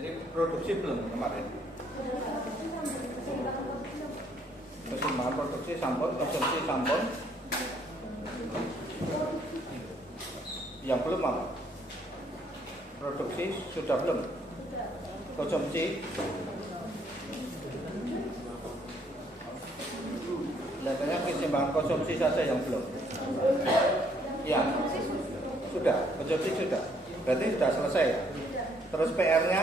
Jadi produksi belum kemarin. Keseimbangan produksi sampun, konsumsi sampun. Yang belum apa? Produksi sudah belum? Konsumsi? Kelihatannya keseimbangan konsumsi saja yang belum. Ya, sudah, konsumsi sudah. Berarti sudah selesai ya? Terus PR-nya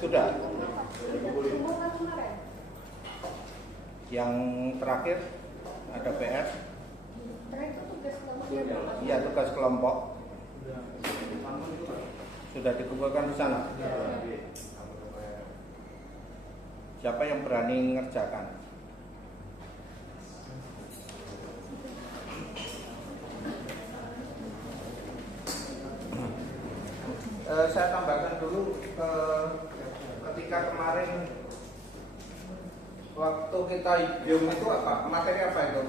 sudah. Yang terakhir ada PR. Iya, tugas kelompok. Sudah dikumpulkan di sana. Siapa yang berani mengerjakan? Saya tambahkan dulu ketika kemarin waktu kita biom itu apa? Materi apa itu?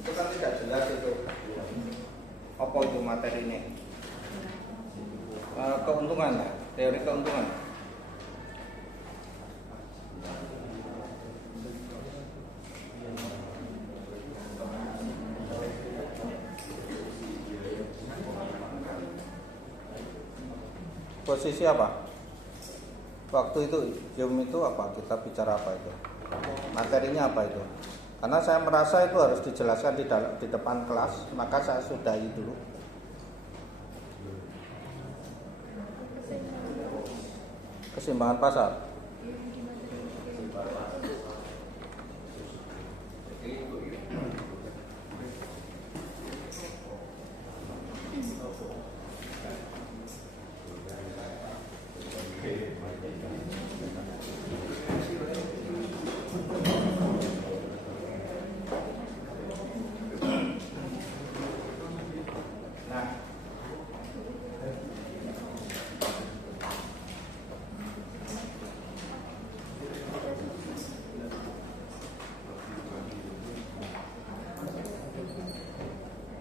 Itu kan tidak jelas itu. Apa itu materi ini? Keuntungan ya, teori keuntungan. Posisi apa? Waktu itu Zoom itu apa? Kita bicara apa itu? Materinya apa itu? Karena saya merasa itu harus dijelaskan di depan kelas, maka saya sudahi dulu. Keseimbangan pasar.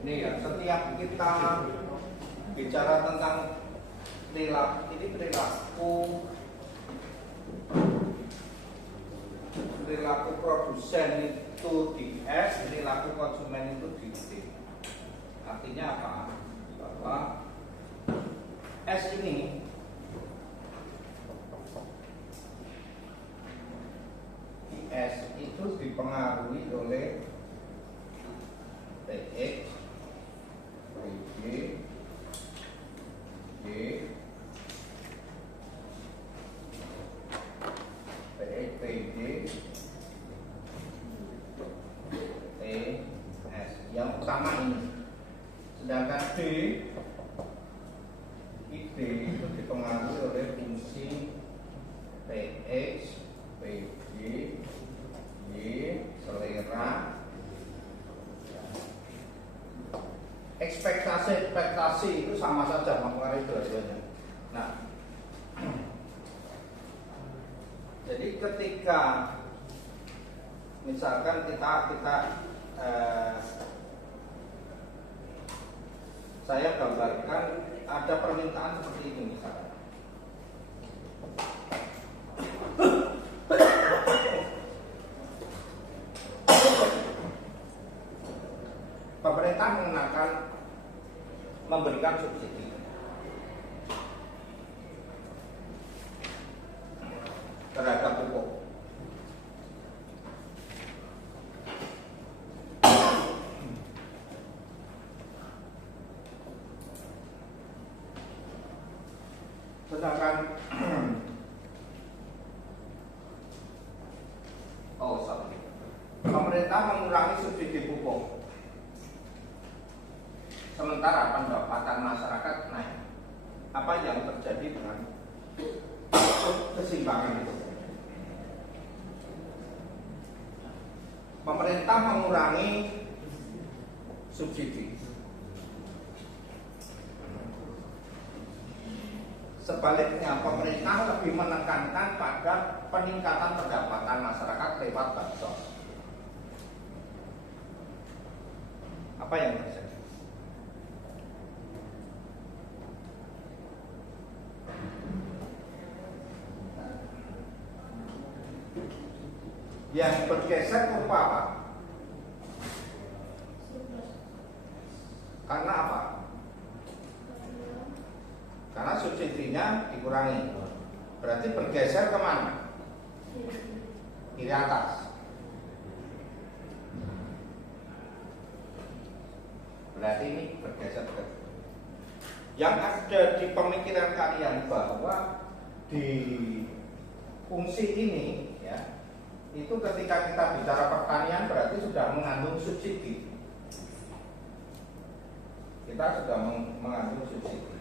Ini ya, setiap kita bicara tentang perilaku produsen itu di S, perilaku konsumen itu di D. Artinya apa? Bahwa S ini S itu dipengaruhi oleh PX, PG, G, PX, PG, S yang utama ini. Sedangkan D itu dipengaruhi oleh fungsi PX, PG, Y, selera, ekspektasi itu sama saja mempengaruhi dua-duanya. Nah, jadi ketika misalkan saya gambarkan ada permintaan seperti itu misalkan. Pemerintah memberikan subsidi terhadap pupuk. Sedangkan pemerintah mengurangi subsidi pupuk, sementara pendapatan masyarakat naik. Apa yang terjadi dengan keseimbangan itu? Pemerintah mengurangi subsidi, sebaliknya pemerintah lebih menekankan pada peningkatan pendapatan masyarakat lewat bansos. Apa yang terjadi? Yang bergeser upah apa? Karena apa? Karena subsidinya dikurangi. Berarti bergeser kemana? Kiri atas. Berarti ini bergeser ke. Yang ada di pemikiran kalian bahwa di fungsi ini ya, itu ketika kita bicara pertanian berarti sudah mengandung subsidi. Kita sudah mengandung subsidi.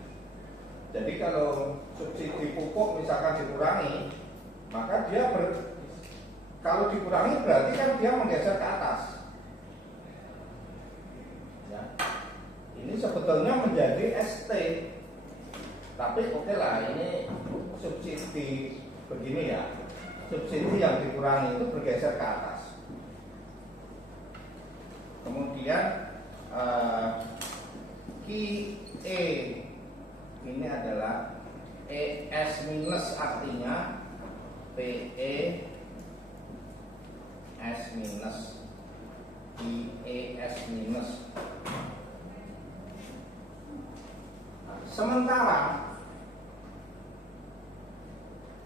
Jadi kalau subsidi pupuk misalkan dikurangi, maka dia kalau dikurangi berarti kan dia menggeser ke atas. Ya. Ini sebetulnya menjadi ST. Tapi oke lah, ini subsidi begini ya. Subsidi yang dikurangi itu bergeser ke atas. Kemudian QE ini adalah ES minus, artinya PE S minus, IES minus. Sementara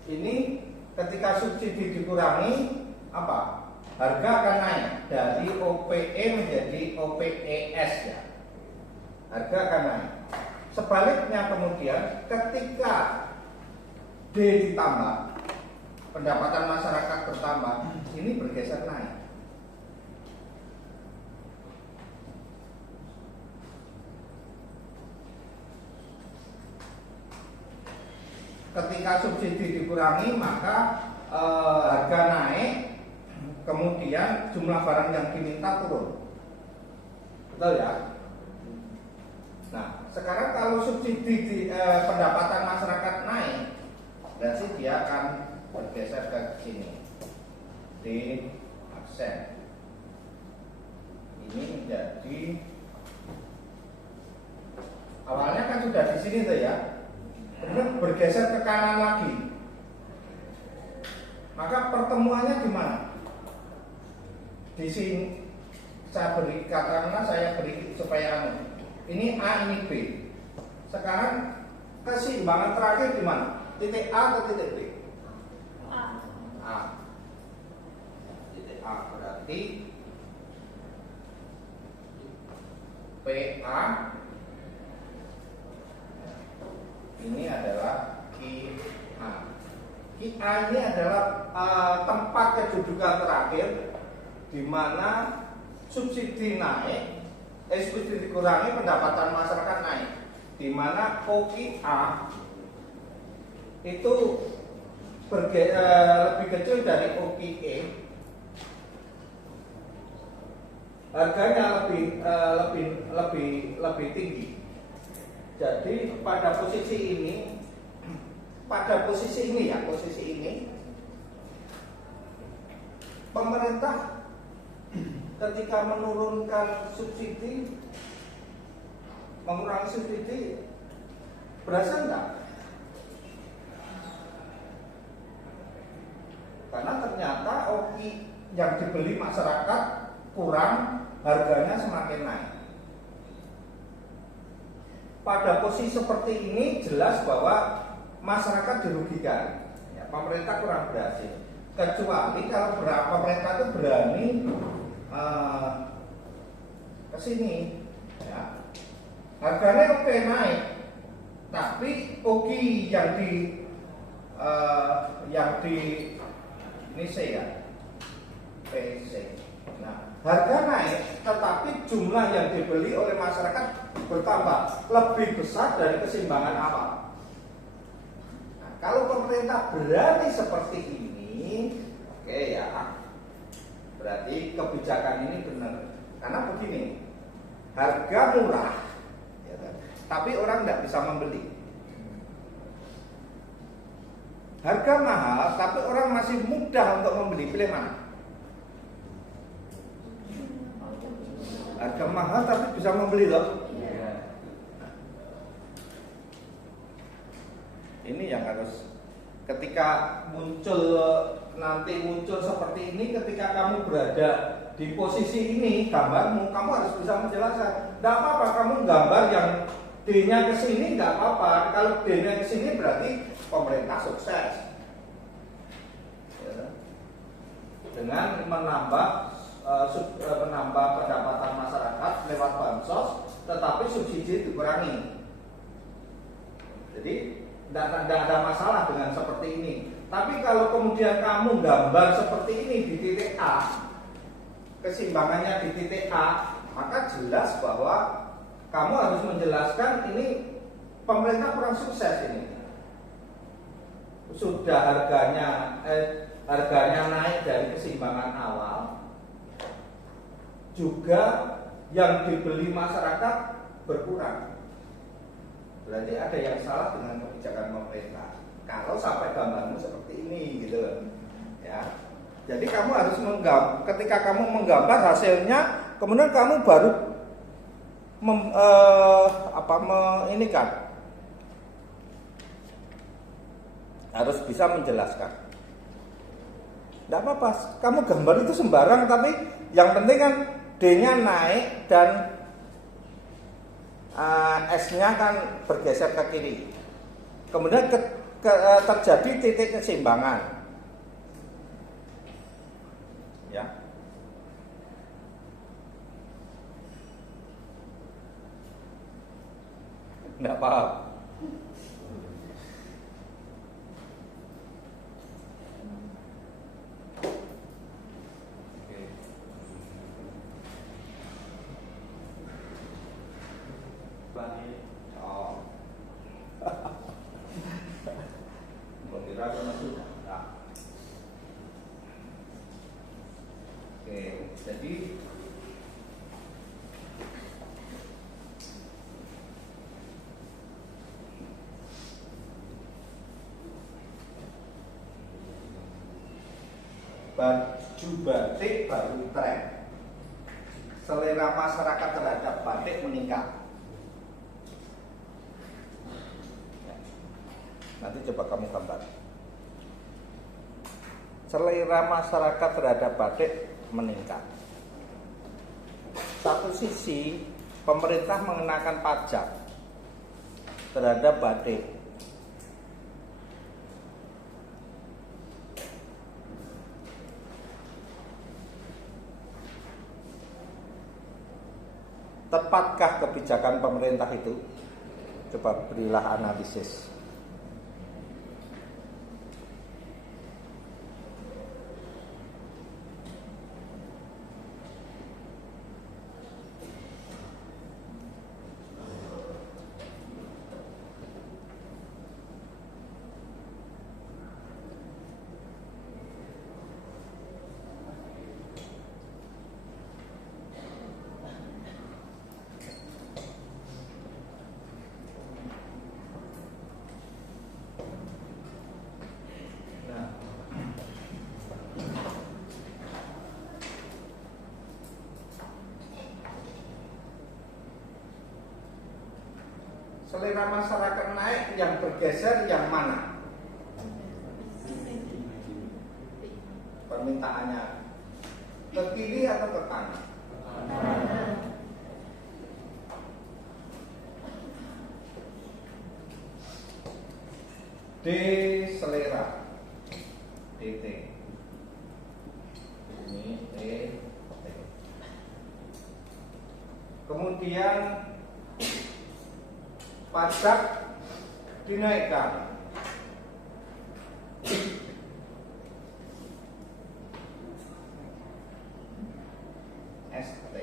ini ketika subsidi dikurangi, apa? Harga akan naik dari OPE menjadi OPES ya. Harga akan naik. Sebaliknya kemudian ketika D ditambah, pendapatan masyarakat bertambah, ini bergeser naik. Ketika subsidi dikurangi, maka harga naik, kemudian jumlah barang yang diminta turun. Betul ya? Nah, sekarang kalau subsidi pendapatan masyarakat naik, berarti dia akan bergeser ke sini. Di aksen. Ini menjadi, awalnya kan sudah di sini tuh ya. Kemudian bergeser ke kanan lagi. Maka pertemuannya di mana? Di sini saya beri, katakanlah saya beri supaya ini A, ini B. Sekarang keseimbangan terakhir di mana? Titik A atau titik B? A. Titik A berarti PA ini adalah QA. QA ini adalah tempat kedudukan terakhir di mana subsidi naik, subsidi dikurangi, pendapatan masyarakat naik. Di mana OQA itu lebih kecil dari OQE, harganya lebih tinggi. Jadi pada posisi ini pemerintah ketika menurunkan subsidi, mengurangi subsidi, berasa enggak? Karena ternyata OKI yang dibeli masyarakat kurang, harganya semakin naik. Pada posisi seperti ini jelas bahwa masyarakat dirugikan, ya, pemerintah kurang berhasil. Kecuali kalau pemerintah itu berani ke sini, ya. Harganya oke naik, tapi OKI yang di ini C ya, PC. Nah, harga naik, tetapi jumlah yang dibeli oleh masyarakat bertambah, lebih besar dari keseimbangan awal. Nah, kalau pemerintah berani seperti ini, oke ya, berarti kebijakan ini benar. Karena begini, harga murah, ya, tapi orang tidak bisa membeli. Harga mahal, tapi orang masih mudah untuk membeli. Pilih mana? Harga mahal tapi bisa membeli loh. Ini yang harus ketika nanti muncul seperti ini, ketika kamu berada di posisi ini gambarmu, kamu harus bisa menjelaskan. Tidak apa-apa kamu gambar yang D-nya ke sini, nggak apa-apa. Kalau D-nya ke sini berarti pemerintah sukses. Ya. Dengan menambah pendapatan masyarakat lewat bansos, tetapi subsidi dikurangi. Jadi tidak ada masalah dengan seperti ini. Tapi kalau kemudian kamu gambar seperti ini di titik A, keseimbangannya di titik A, maka jelas bahwa kamu harus menjelaskan ini pemerintah kurang sukses ini. Sudah harganya naik dari keseimbangan awal, juga yang dibeli masyarakat berkurang. Berarti ada yang salah dengan kebijakan pemerintah. Kalau sampai gambarmu seperti ini, gitu loh. Ya. Jadi kamu harus ketika kamu menggambar hasilnya, kemudian kamu baru harus bisa menjelaskan. Tidak apa-apa, kamu gambar itu sembarang, tapi yang penting kan D-nya naik dan S-nya kan bergeser ke kiri. Kemudian terjadi titik keseimbangan. Ya. Enggak paham. Jadi baju batik baru tren. Selera masyarakat terhadap batik meningkat. Nanti coba kamu gambar. Selera masyarakat terhadap batik meningkat. Satu sisi pemerintah mengenakan pajak terhadap batik. Tepatkah kebijakan pemerintah itu? Coba berilah analisis. Selera masyarakat naik, yang bergeser yang mana? Permintaannya ke kiri atau ke kanan? D selera DT ini D. Kemudian pajak dinaikkan. ST.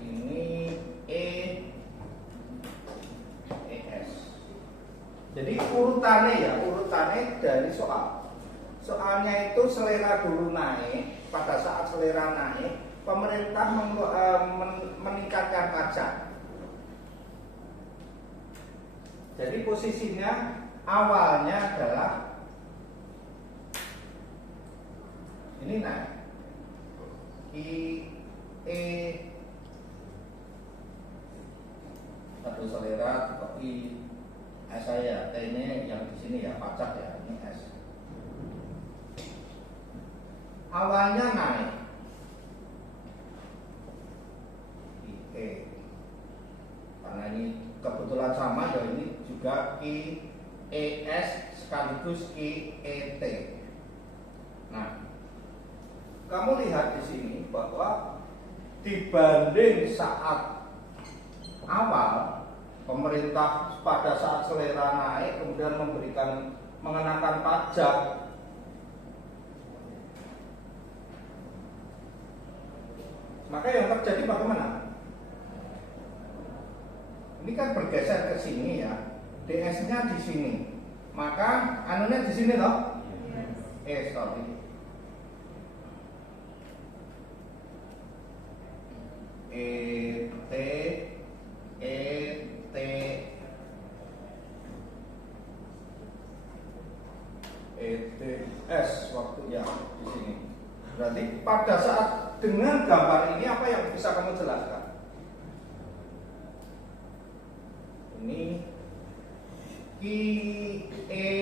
Ini ES. Jadi urutannya dari soalnya itu selera dulu naik. Pada saat selera naik, pemerintah meningkatkan pajak. Jadi posisinya awalnya adalah ini naik satu selera kok S saya, T ini yang di sini ya pajak ya, ini S. Awalnya naik karena ini kebetulan sama ya, ini juga ES sekaligus ET. Nah, kamu lihat di sini bahwa dibanding saat awal pemerintah pada saat selera naik kemudian mengenakan pajak, maka yang terjadi bagaimana? Ini kan bergeser ke sini ya, DS-nya di sini, maka anunya di sini loh. Sorry. ETS waktunya di sini. Berarti pada saat dengan gambar ini apa yang bisa kamu jelaskan? Ini IETS,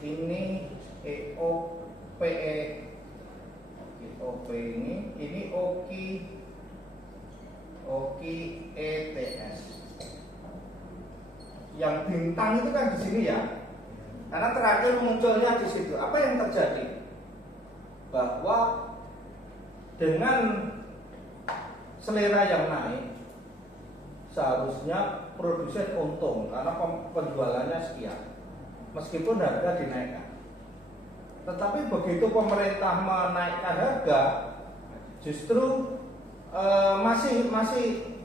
ini EOPE, OP ini OKI ETS. Yang bintang itu kan di sini ya. Karena terakhir munculnya di situ. Apa yang terjadi? Bahwa dengan selera yang naik, seharusnya produsen untung karena penjualannya sekian, meskipun harga dinaikkan. Tetapi begitu pemerintah menaikkan harga, justru masih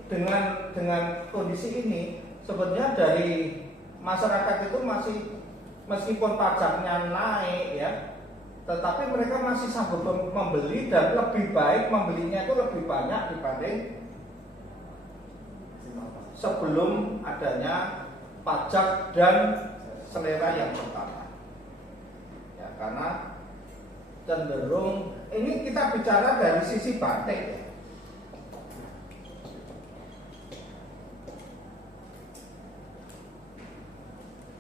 dengan kondisi ini sebetulnya dari masyarakat itu masih, meskipun pajaknya naik ya, tetapi mereka masih sanggup membeli dan lebih baik membelinya itu lebih banyak dibanding sebelum adanya pajak dan selera yang pertama. Ya, karena cenderung ini kita bicara dari sisi batik ya.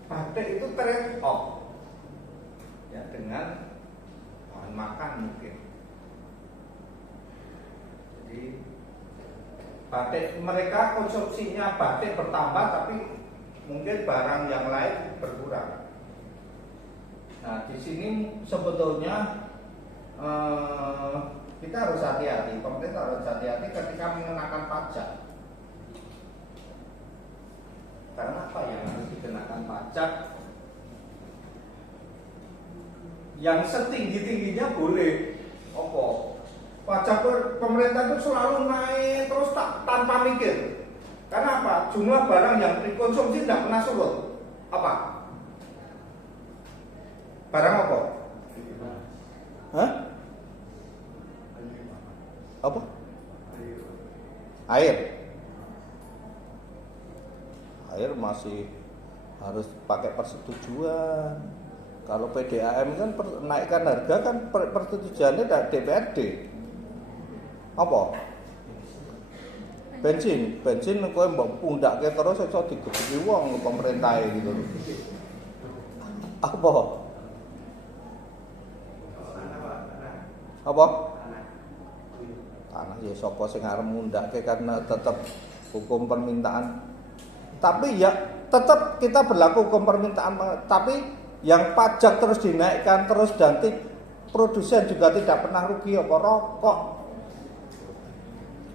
Batik itu trade off ya dengan bahan makan mungkin. Jadi batik mereka konsumsinya batik bertambah tapi mungkin barang yang lain berkurang. Nah, di sini sebetulnya kita harus hati-hati, pemerintah harus hati-hati ketika mengenakan pajak. Karena apa yang harus dikenakan pajak? Yang setinggi-tingginya boleh. Pajak pemerintah itu selalu naik terus tanpa mikir. Karena apa? Jumlah barang yang dikonsumsi tidak pernah surut. Apa? Barang apa? Hah? Apa? Air. Air masih harus pakai persetujuan. Kalau PDAM kan naikkan harga kan persetujuannya dari DPRD. Apa? Bensin kowe mbok pundakke terus iso digebeki wong pemerintah gitu. Apa? Apa? Tanah ya sapa sing arep mundhake karena tetap hukum permintaan. Tapi ya tetap kita berlaku hukum permintaan, tapi yang pajak terus dinaikkan terus dan produsen juga tidak pernah rugi. Apa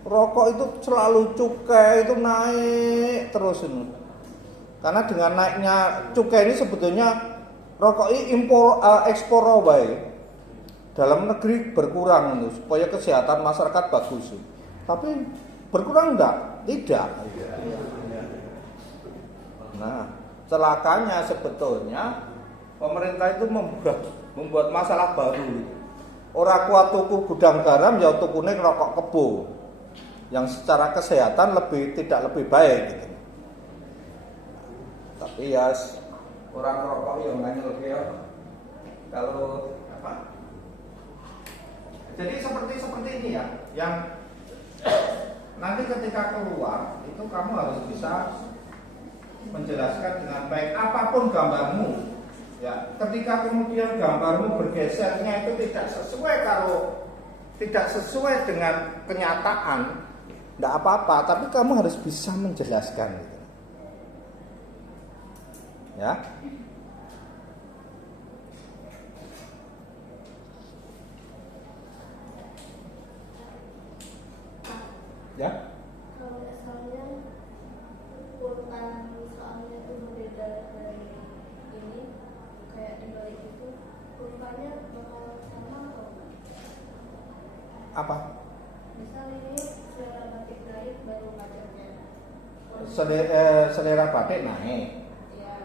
rokok itu selalu cukai itu naik terus ini. Karena dengan naiknya cukai ini sebetulnya rokok ini ekspor wae. Dalam negeri berkurang itu supaya kesehatan masyarakat bagus. Tapi berkurang enggak? Tidak. Nah, celakanya sebetulnya pemerintah itu membuat masalah baru. Ora kuat tuku gudang garam ya tukune rokok kebo. Yang secara kesehatan tidak lebih baik gitu. Iya, orang rokok yang nganyel ya. Kalau apa? Jadi seperti ini ya, yang nanti ketika keluar itu kamu harus bisa menjelaskan dengan baik apapun gambarmu. Ya, ketika kemudian gambarmu bergesernya itu tidak sesuai dengan kenyataan, tidak apa-apa, tapi kamu harus bisa menjelaskan gitu. Ya. Ya. Kalau misalnya urutan soalnya itu berbeda dari ini, kayak dibalik itu, urutannya bakal sama atau enggak? Apa? Misal ini selera batik naik baru pajaknya. Selera batik naik. Ya,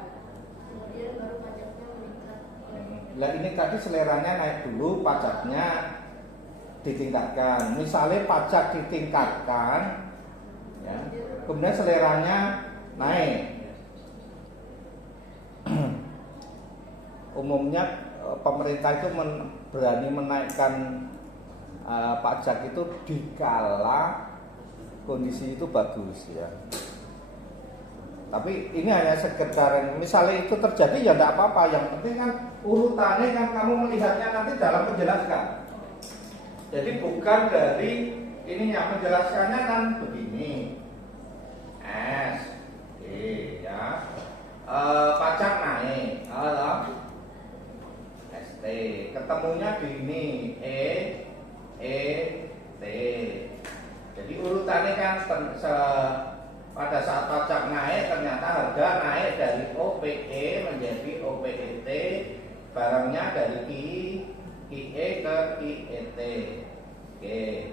kemudian baru pajaknya meningkat. Lah ini tadi seleranya naik dulu, pajaknya ditingkatkan. Misalnya pajak ditingkatkan, ya, kemudian seleranya naik. Umumnya pemerintah itu berani menaikkan pajak itu dikala kondisi itu bagus, ya. Tapi ini hanya sekedar, misalnya itu terjadi ya tidak apa-apa. Yang penting kan urutannya kan kamu melihatnya nanti dalam menjelaskan. Jadi bukan dari ininya, menjelaskannya kan begini. S, D, ya. Pajak naik, ST. Ketemunya di ini, E, T. Jadi urutannya kan pada saat pajak naik ternyata harga naik dari OPE menjadi OPET, barangnya dari QE ke QET. Oke.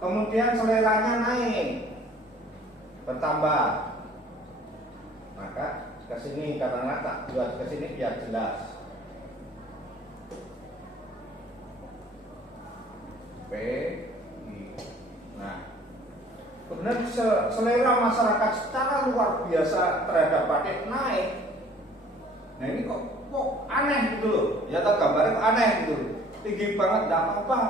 Kemudian seleranya naik, bertambah. Maka ke sini karena tak buat ke sini biar jelas. P, I. Nah, kemudian selera masyarakat secara luar biasa terhadap batik naik. Nah ini kok aneh gitu loh. Ya tak gambarnya kok aneh gitu. Tinggi banget, tidak apa-apa.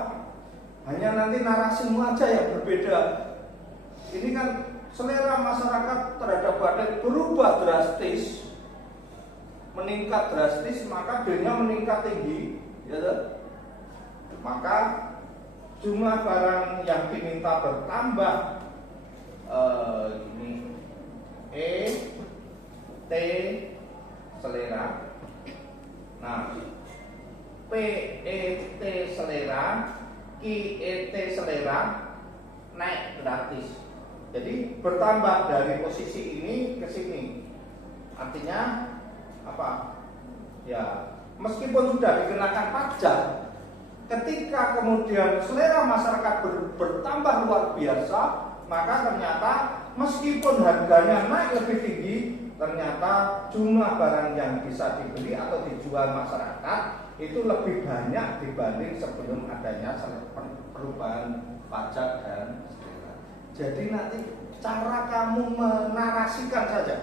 Hanya nanti narasimu aja yang berbeda. Ini kan selera masyarakat terhadap batik berubah drastis, meningkat drastis, maka D-nya meningkat tinggi, ya tak? Maka jumlah barang yang diminta bertambah. Ini E, T, selera. Nah, P, E, T selera, Q, E, T selera naik gratis. Jadi bertambah dari posisi ini ke sini. Artinya apa? Ya, meskipun sudah dikenakan pajak, ketika kemudian selera masyarakat bertambah luar biasa, maka ternyata meskipun harganya naik lebih tinggi, ternyata jumlah barang yang bisa dibeli atau dijual masyarakat itu lebih banyak dibanding sebelum adanya perubahan pajak dan selera. Jadi nanti cara kamu menarasikan saja,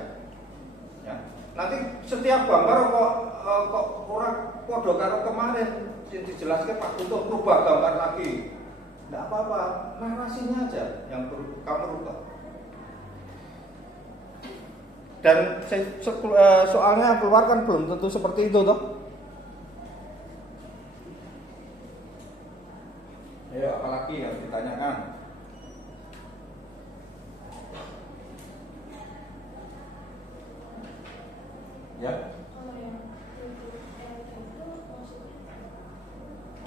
ya. Nanti setiap gambar kok orang podo karo kemarin yang dijelaskan Pak untuk berubah gambar lagi, tidak apa-apa, narasinya aja yang kamu rubah. Dan soalnya keluar kan belum tentu seperti itu toh. Ayo, apalagi yang ditanyakan? Ya.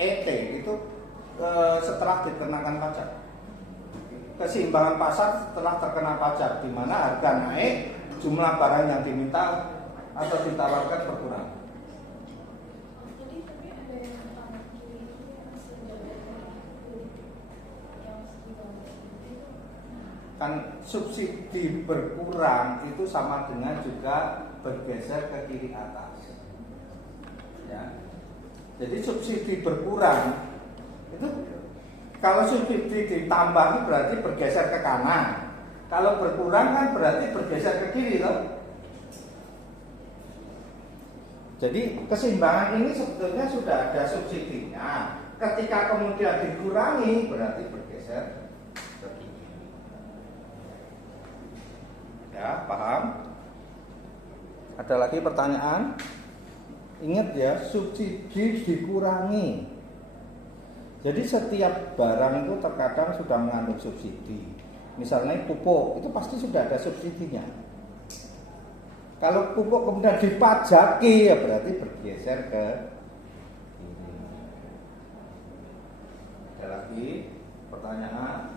ET itu setelah dikenakan pajak. Keseimbangan pasar setelah terkena pajak, di mana harga naik, jumlah barang yang diminta atau ditawarkan berkurang. Kan subsidi berkurang itu sama dengan juga bergeser ke kiri atas, ya. Jadi subsidi berkurang itu, kalau subsidi ditambah berarti bergeser ke kanan, kalau berkurang kan berarti bergeser ke kiri loh. Jadi keseimbangan ini sebetulnya sudah ada subsidinya. Ketika kemudian dikurangi berarti bergeser ke kiri. Ya, paham? Ada lagi pertanyaan? Ingat ya, subsidi dikurangi. Jadi setiap barang itu terkadang sudah mengandung subsidi. Misalnya pupuk, itu pasti sudah ada subsidinya. Kalau pupuk kemudian dipajaki ya berarti bergeser ke kiri. Ada lagi pertanyaan?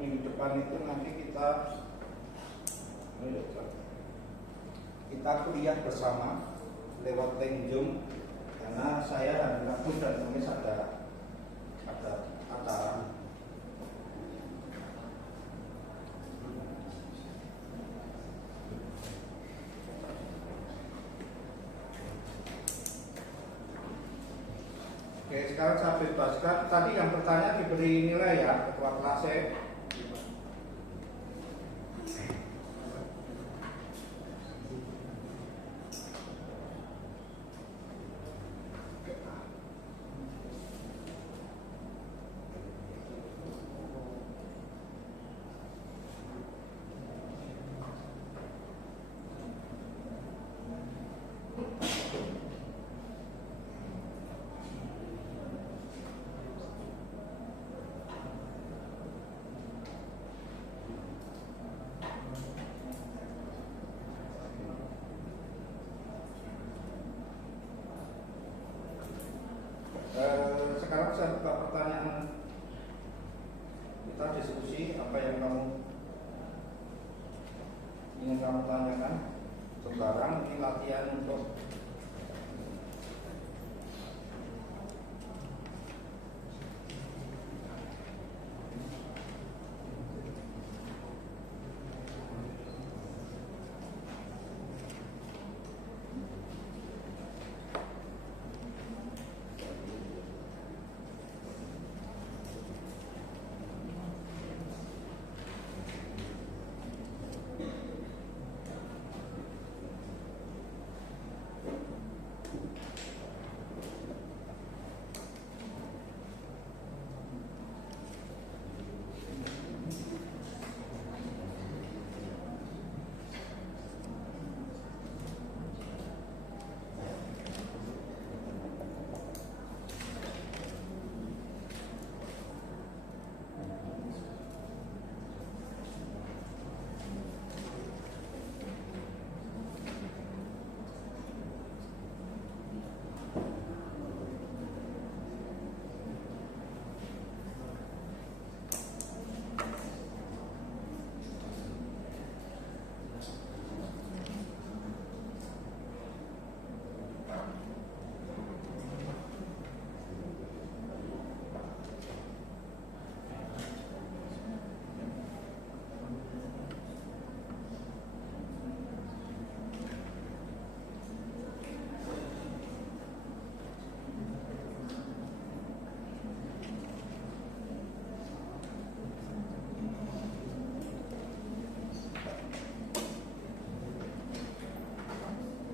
Minggu depan itu nanti kita kuliah bersama lewat Zoom karena saya hari Rabu dan Kamis ada acara. Oke, sekarang saya bebaskan. Tadi yang bertanya diberi nilai ya, ketua kelas saya. Sekarang saya buka pertanyaan. Kita diskusi apa yang ingin kamu tanyakan. Sekarang ini latihan untuk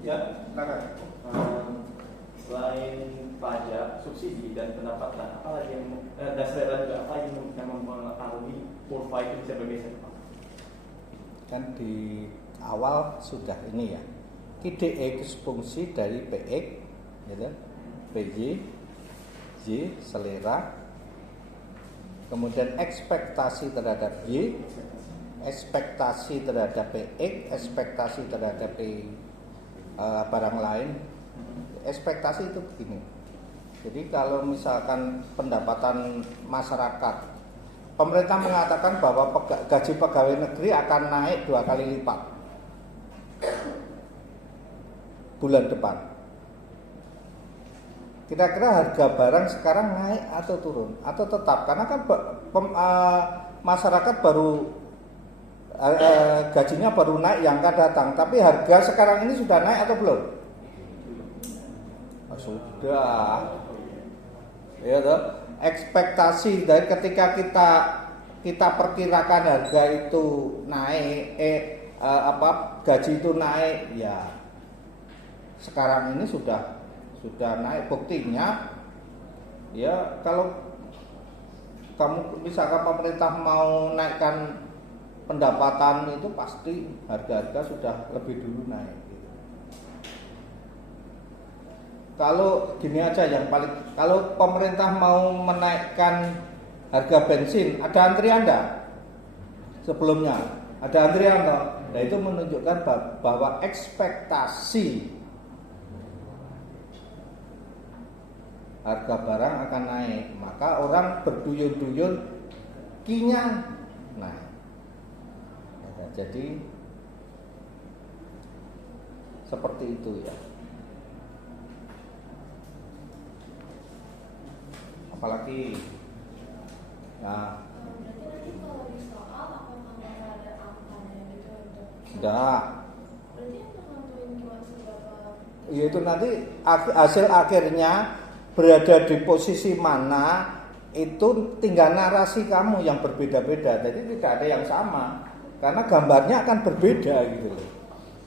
ya, silakan. Selain pajak, subsidi dan pendapatan, apa lagi yang dan selera juga apa yang mempengaruhi kurva itu bisa bergeser? Kan di awal sudah ini ya, Dx fungsi dari Px, gitu, Py, Y selera, kemudian ekspektasi terhadap Y, ekspektasi terhadap Px, ekspektasi terhadap barang lain. Ekspektasi itu begini. Jadi kalau misalkan pendapatan masyarakat, pemerintah mengatakan bahwa gaji pegawai negeri akan naik 2 kali lipat bulan depan. kira-kira harga barang sekarang naik atau turun atau tetap? Karena kan masyarakat baru gajinya baru naik yang akan datang, tapi harga sekarang ini sudah naik atau belum? Sudah. Ya toh? Ekspektasi dari ketika kita perkirakan harga itu naik, gaji itu naik, ya sekarang ini sudah naik. Buktinya ya kalau kamu misalkan pemerintah mau naikkan pendapatan itu pasti harga-harga sudah lebih dulu naik gitu. Kalau gini aja yang paling, kalau pemerintah mau menaikkan harga bensin, ada antrian enggak? Sebelumnya ada antrian toh? Nah itu menunjukkan bahwa ekspektasi harga barang akan naik, maka orang berduyun-duyun kinya naik. Nah, jadi seperti itu ya. Apalagi nah berarti nanti kalau di soal apakah ada angkanya gitu untuk enggak, berarti yang menentuin cuma seberapa yaitu nanti hasil akhirnya berada di posisi mana itu tinggal narasi kamu yang berbeda-beda. Jadi tidak ada yang sama karena gambarnya akan berbeda gitu loh.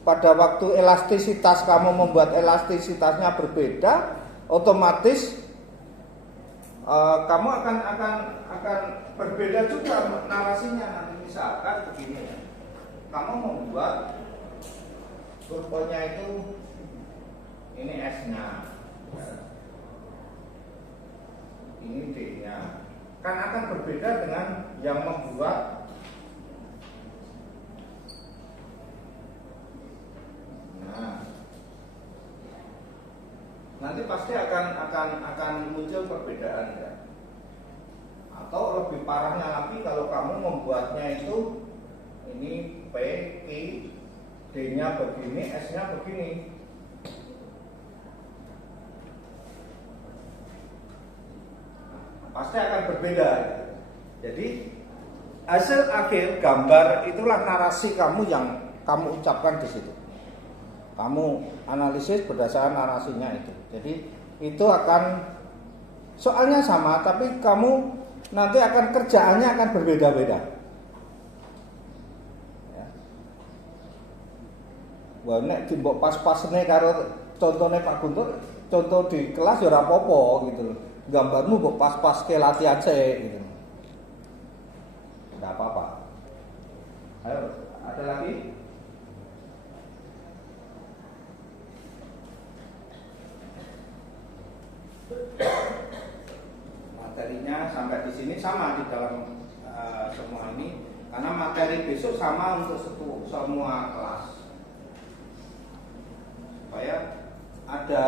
Pada waktu elastisitas kamu membuat elastisitasnya berbeda, otomatis kamu akan berbeda juga narasinya. Nanti misalkan begini ya, kamu membuat kurvanya itu ini S-nya, ini D-nya, kan akan berbeda dengan yang membuat nanti pasti akan muncul perbedaan ya. Atau lebih parahnya lagi kalau kamu membuatnya itu ini P, Q, D-nya begini, S-nya begini. Pasti akan berbeda. Jadi hasil akhir gambar itulah narasi kamu yang kamu ucapkan di situ. Kamu analisis berdasarkan narasinya itu. Jadi itu akan soalnya sama, tapi kamu nanti akan kerjaannya akan berbeda-beda. Ya. Wah nek dimbok pas-pasne karo contohnya Pak Guntur, contoh di kelas ya ora apa-apa gitu loh. Gambarmu mbok pas-pas ke latihan saya gitu. Enggak apa-apa. Ayo, ada lagi? Materinya sampai di sini sama di dalam semua ini, karena materi besok sama untuk semua kelas. Supaya ada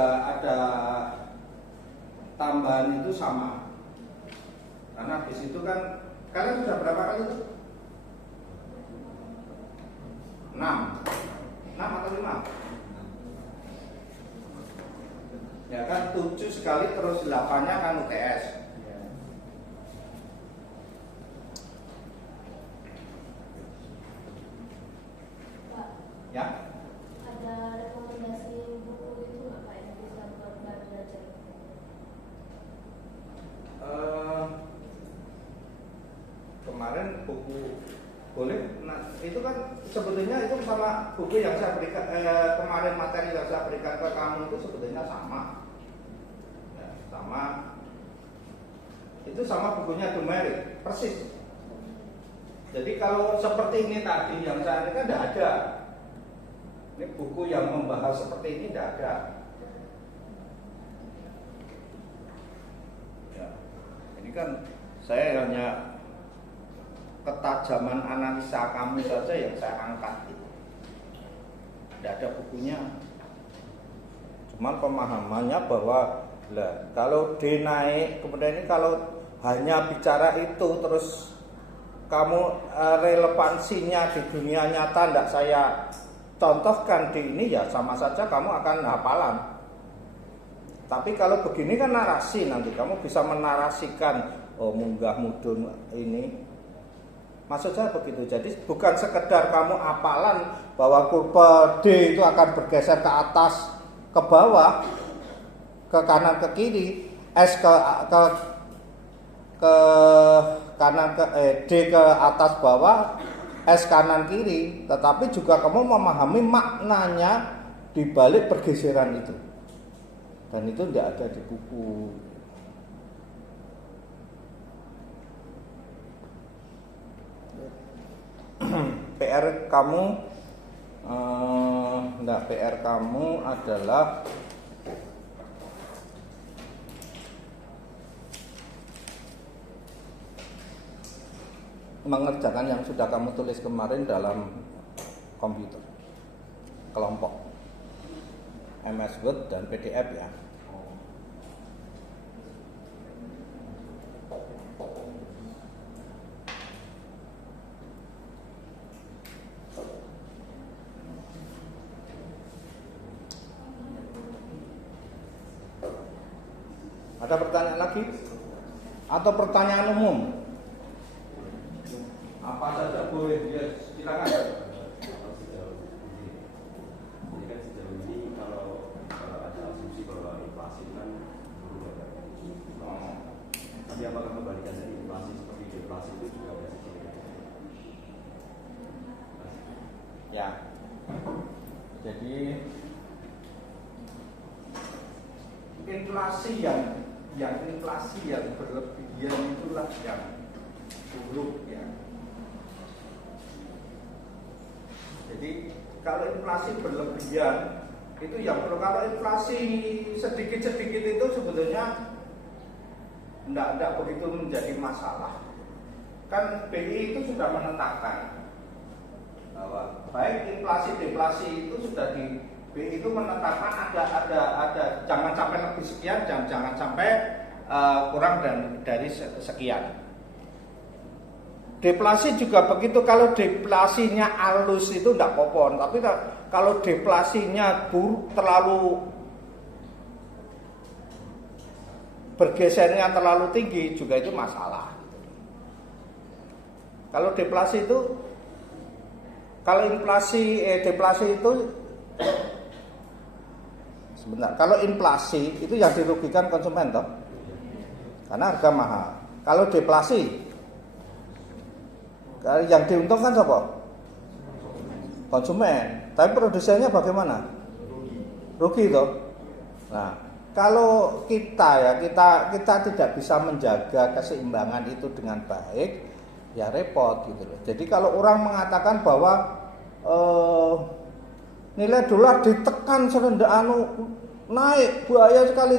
tambahan itu sama. Karena di situ kan kalian sudah berapa kali itu? 6 atau 5? Ya kan 7 sekali terus 8-nya kan UTS. Pak, Ya. ada rekomendasi buku itu nggak Pak yang bisa buat belajar? Kemarin buku boleh. Nah itu kan sebetulnya itu sama buku yang saya berikan kemarin, materi yang saya berikan ke kamu itu sebetulnya sama. Itu sama bukunya Dumerik, persis. Jadi kalau seperti ini tadi yang saya berikan tidak ada. Ini buku yang membahas seperti ini tidak ada. Ya, ini kan saya hanya ketajaman analisa kamu saja yang saya angkat itu. Tidak ada bukunya. Cuman pemahamannya bahwa kalau D naik, kemudian ini kalau hanya bicara itu terus kamu relevansinya di dunia nyata tidak saya contohkan di ini, ya sama saja kamu akan hafalan. Tapi kalau begini kan narasi, nanti kamu bisa menarasikan, oh munggah mudun ini. Maksud saya begitu. Jadi bukan sekedar kamu apalan bahwa kurva D itu akan bergeser ke atas, ke bawah, ke kanan, ke kiri, S ke kanan, D ke atas bawah, S kanan kiri, tetapi juga kamu memahami maknanya di balik pergeseran itu. Dan itu tidak ada di buku. PR kamu PR kamu adalah mengerjakan yang sudah kamu tulis kemarin dalam komputer kelompok MS Word dan PDF ya. Ada pertanyaan lagi? Atau pertanyaan umum? Apa saja boleh, ya silakan. Jadi kan sejauh ini kalau ada asumsi bahwa inflasi kan turun ya. Tapi apakah kebalikan dari inflasi seperti deflasi itu juga ada sisi Ya. Jadi inflasi yang berlebihan itulah yang buruk ya. Jadi kalau inflasi berlebihan itu yang perlu. Kalau inflasi sedikit-sedikit itu sebetulnya tidak begitu menjadi masalah. Kan BI itu sudah menetapkan bahwa baik inflasi deflasi itu sudah di BI itu menetapkan ada jangan sampai lebih sekian dan jangan sampai kurang dari sekian. Deflasi juga begitu. Kalau deflasinya halus itu tidak popon, tapi kalau deflasinya terlalu bergesernya terlalu tinggi juga itu masalah. Kalau deflasi itu, kalau deflasi itu sebentar. Kalau inflasi itu yang dirugikan konsumen toh, karena harga mahal. Kalau deflasi yang diuntungkan siapa? Konsumen. Tapi produsennya bagaimana? Rugi toh. Nah, kalau kita tidak bisa menjaga keseimbangan itu dengan baik, ya repot gitu loh. Jadi kalau orang mengatakan bahwa nilai dolar ditekan serendah naik bahaya sekali,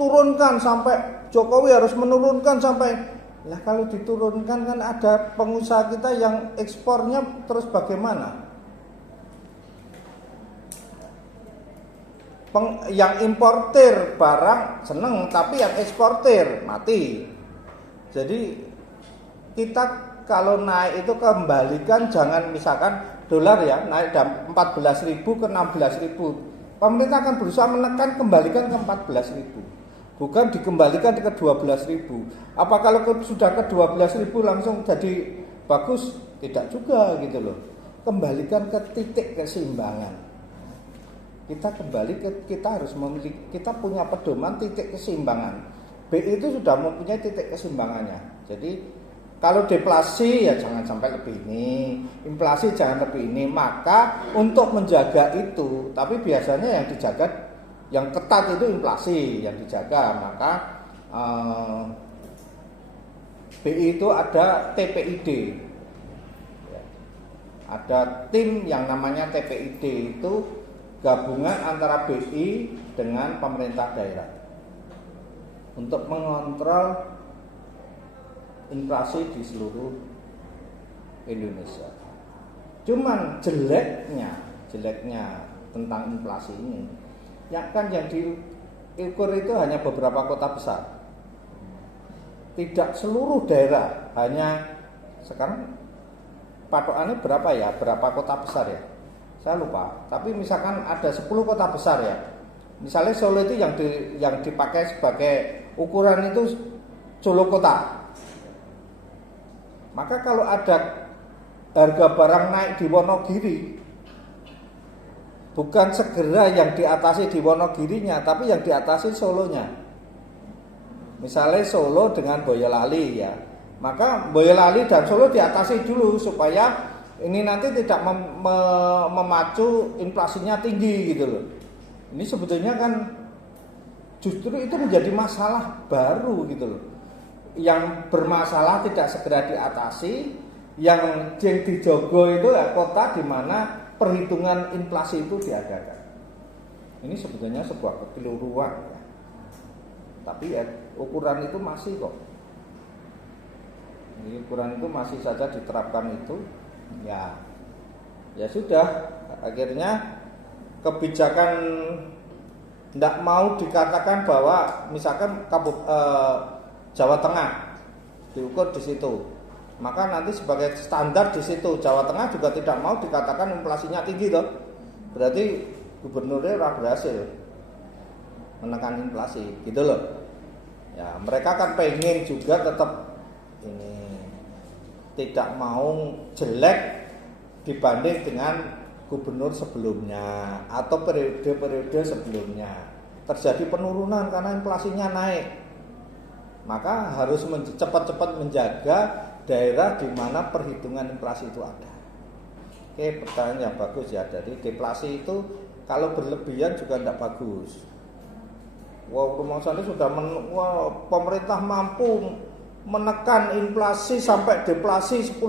turunkan sampai Jokowi harus menurunkan sampai. Lah kalau diturunkan kan ada pengusaha kita yang ekspornya terus bagaimana? Yang importir barang seneng, tapi yang eksportir mati. Jadi kita kalau naik itu kembalikan, jangan misalkan dolar ya naik dari 14.000 ke 16.000. Pemerintah akan berusaha menekan, kembalikan ke 14.000. Bukan dikembalikan ke 12.000. Apa kalau sudah ke 12.000 langsung jadi bagus? Tidak juga gitu loh. Kembalikan ke titik keseimbangan. Kita harus memiliki, kita punya pedoman titik keseimbangan. BI itu sudah mempunyai titik keseimbangannya. Jadi kalau deflasi ya jangan sampai lebih ini, inflasi jangan lebih ini. Maka untuk menjaga itu, tapi biasanya yang dijaga, yang ketat itu inflasi yang dijaga. Maka BI itu ada TPID, ada tim yang namanya TPID, itu gabungan antara BI dengan pemerintah daerah untuk mengontrol inflasi di seluruh Indonesia. Cuman jeleknya tentang inflasi ini, yang diukur itu hanya beberapa kota besar, tidak seluruh daerah. Hanya sekarang patokannya berapa ya? Berapa kota besar ya? Saya lupa. Tapi misalkan ada 10 kota besar ya, Misalnya Solo itu yang dipakai sebagai ukuran itu Solo kota. Maka kalau ada harga barang naik di Wonogiri, bukan segera yang diatasi di Wonogirinya, tapi yang diatasi Solonya. Misalnya Solo dengan Boyolali ya, maka Boyolali dan Solo diatasi dulu supaya ini nanti tidak memacu inflasinya tinggi gitu loh. Ini sebetulnya kan justru itu menjadi masalah baru gitu loh. Yang bermasalah tidak segera diatasi, yang dijogo itu ya kota di mana perhitungan inflasi itu diadakan. Ini sebetulnya sebuah kekeliruan ya. Tapi ya, ukuran itu masih kok. Ini ukuran itu masih saja diterapkan itu. Ya sudah, akhirnya kebijakan tidak mau dikatakan bahwa misalkan Jawa Tengah diukur di situ, maka nanti sebagai standar di situ Jawa Tengah juga tidak mau dikatakan inflasinya tinggi toh. Berarti gubernurnya ora berhasil menekan inflasi, gitu loh. Ya, mereka kan pengen juga tetap ini tidak mau jelek dibanding dengan gubernur sebelumnya atau periode-periode sebelumnya. Terjadi penurunan karena inflasinya naik. Maka harus cepat-cepat menjaga daerah di mana perhitungan inflasi itu ada. Oke, pertanyaan yang bagus ya. Jadi deflasi itu kalau berlebihan juga tidak bagus. Pemerintah mampu menekan inflasi sampai deflasi 10%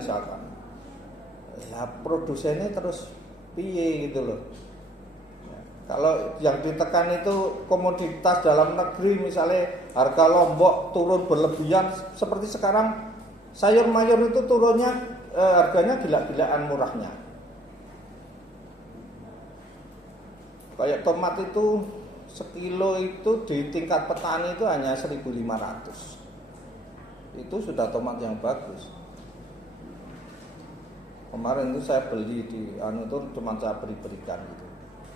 misalkan. Ya produsennya terus piye gitu loh. Kalau yang ditekan itu komoditas dalam negeri, misalnya harga Lombok turun berlebihan, seperti sekarang sayur mayur itu turunnya harganya gila-gilaan murahnya. Kayak tomat itu sekilo itu di tingkat petani itu hanya 1.500. Itu sudah tomat yang bagus. Kemarin itu saya beli di itu cuma saya berikan gitu.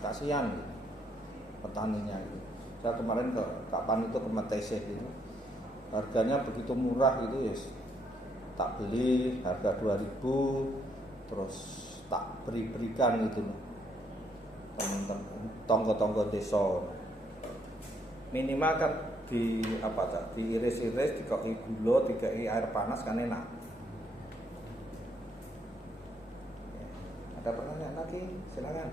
Kasihan gitu, petaninya gitu. Saya kemarin kapan itu ke Matese gitu, harganya begitu murah gitu ya, tak beli harga 2.000, terus tak berikan gitu tonggo-tonggo desa. Minimal kan di diiris-iris, dikei gula, dikei air panas kan enak. Ada pertanyaan lagi? Silakan.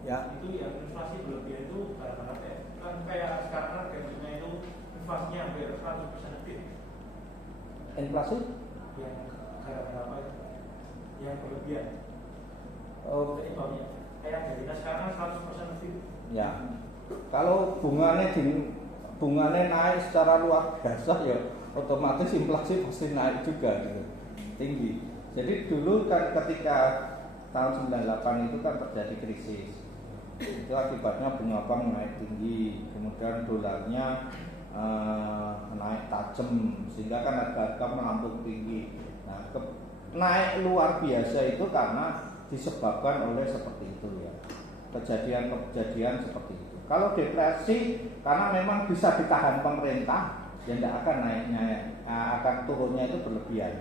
Ya. Itu yang inflasi berlebihan itu karena kan kayak sekarang harganya itu inflasinya hampir 100% lebih. Inflasi? Yang gara-gara apa itu? Yang berlebihan. Oh, Penyebabnya kayak dari sekarang 100% lebih. ya. Kalau bunganya naik secara luar biasa ya otomatis inflasi pasti naik juga gitu. Tinggi. Jadi dulu kan ketika tahun 98 itu kan terjadi krisis. Itu akibatnya bunga bank naik tinggi, kemudian dolarnya naik tajam, sehingga kan harga melambung tinggi. Nah, naik luar biasa itu karena disebabkan oleh seperti itu ya, kejadian seperti itu. Kalau deflasi karena memang bisa ditahan pemerintah, ya tidak akan naiknya, akan turunnya itu berlebihan.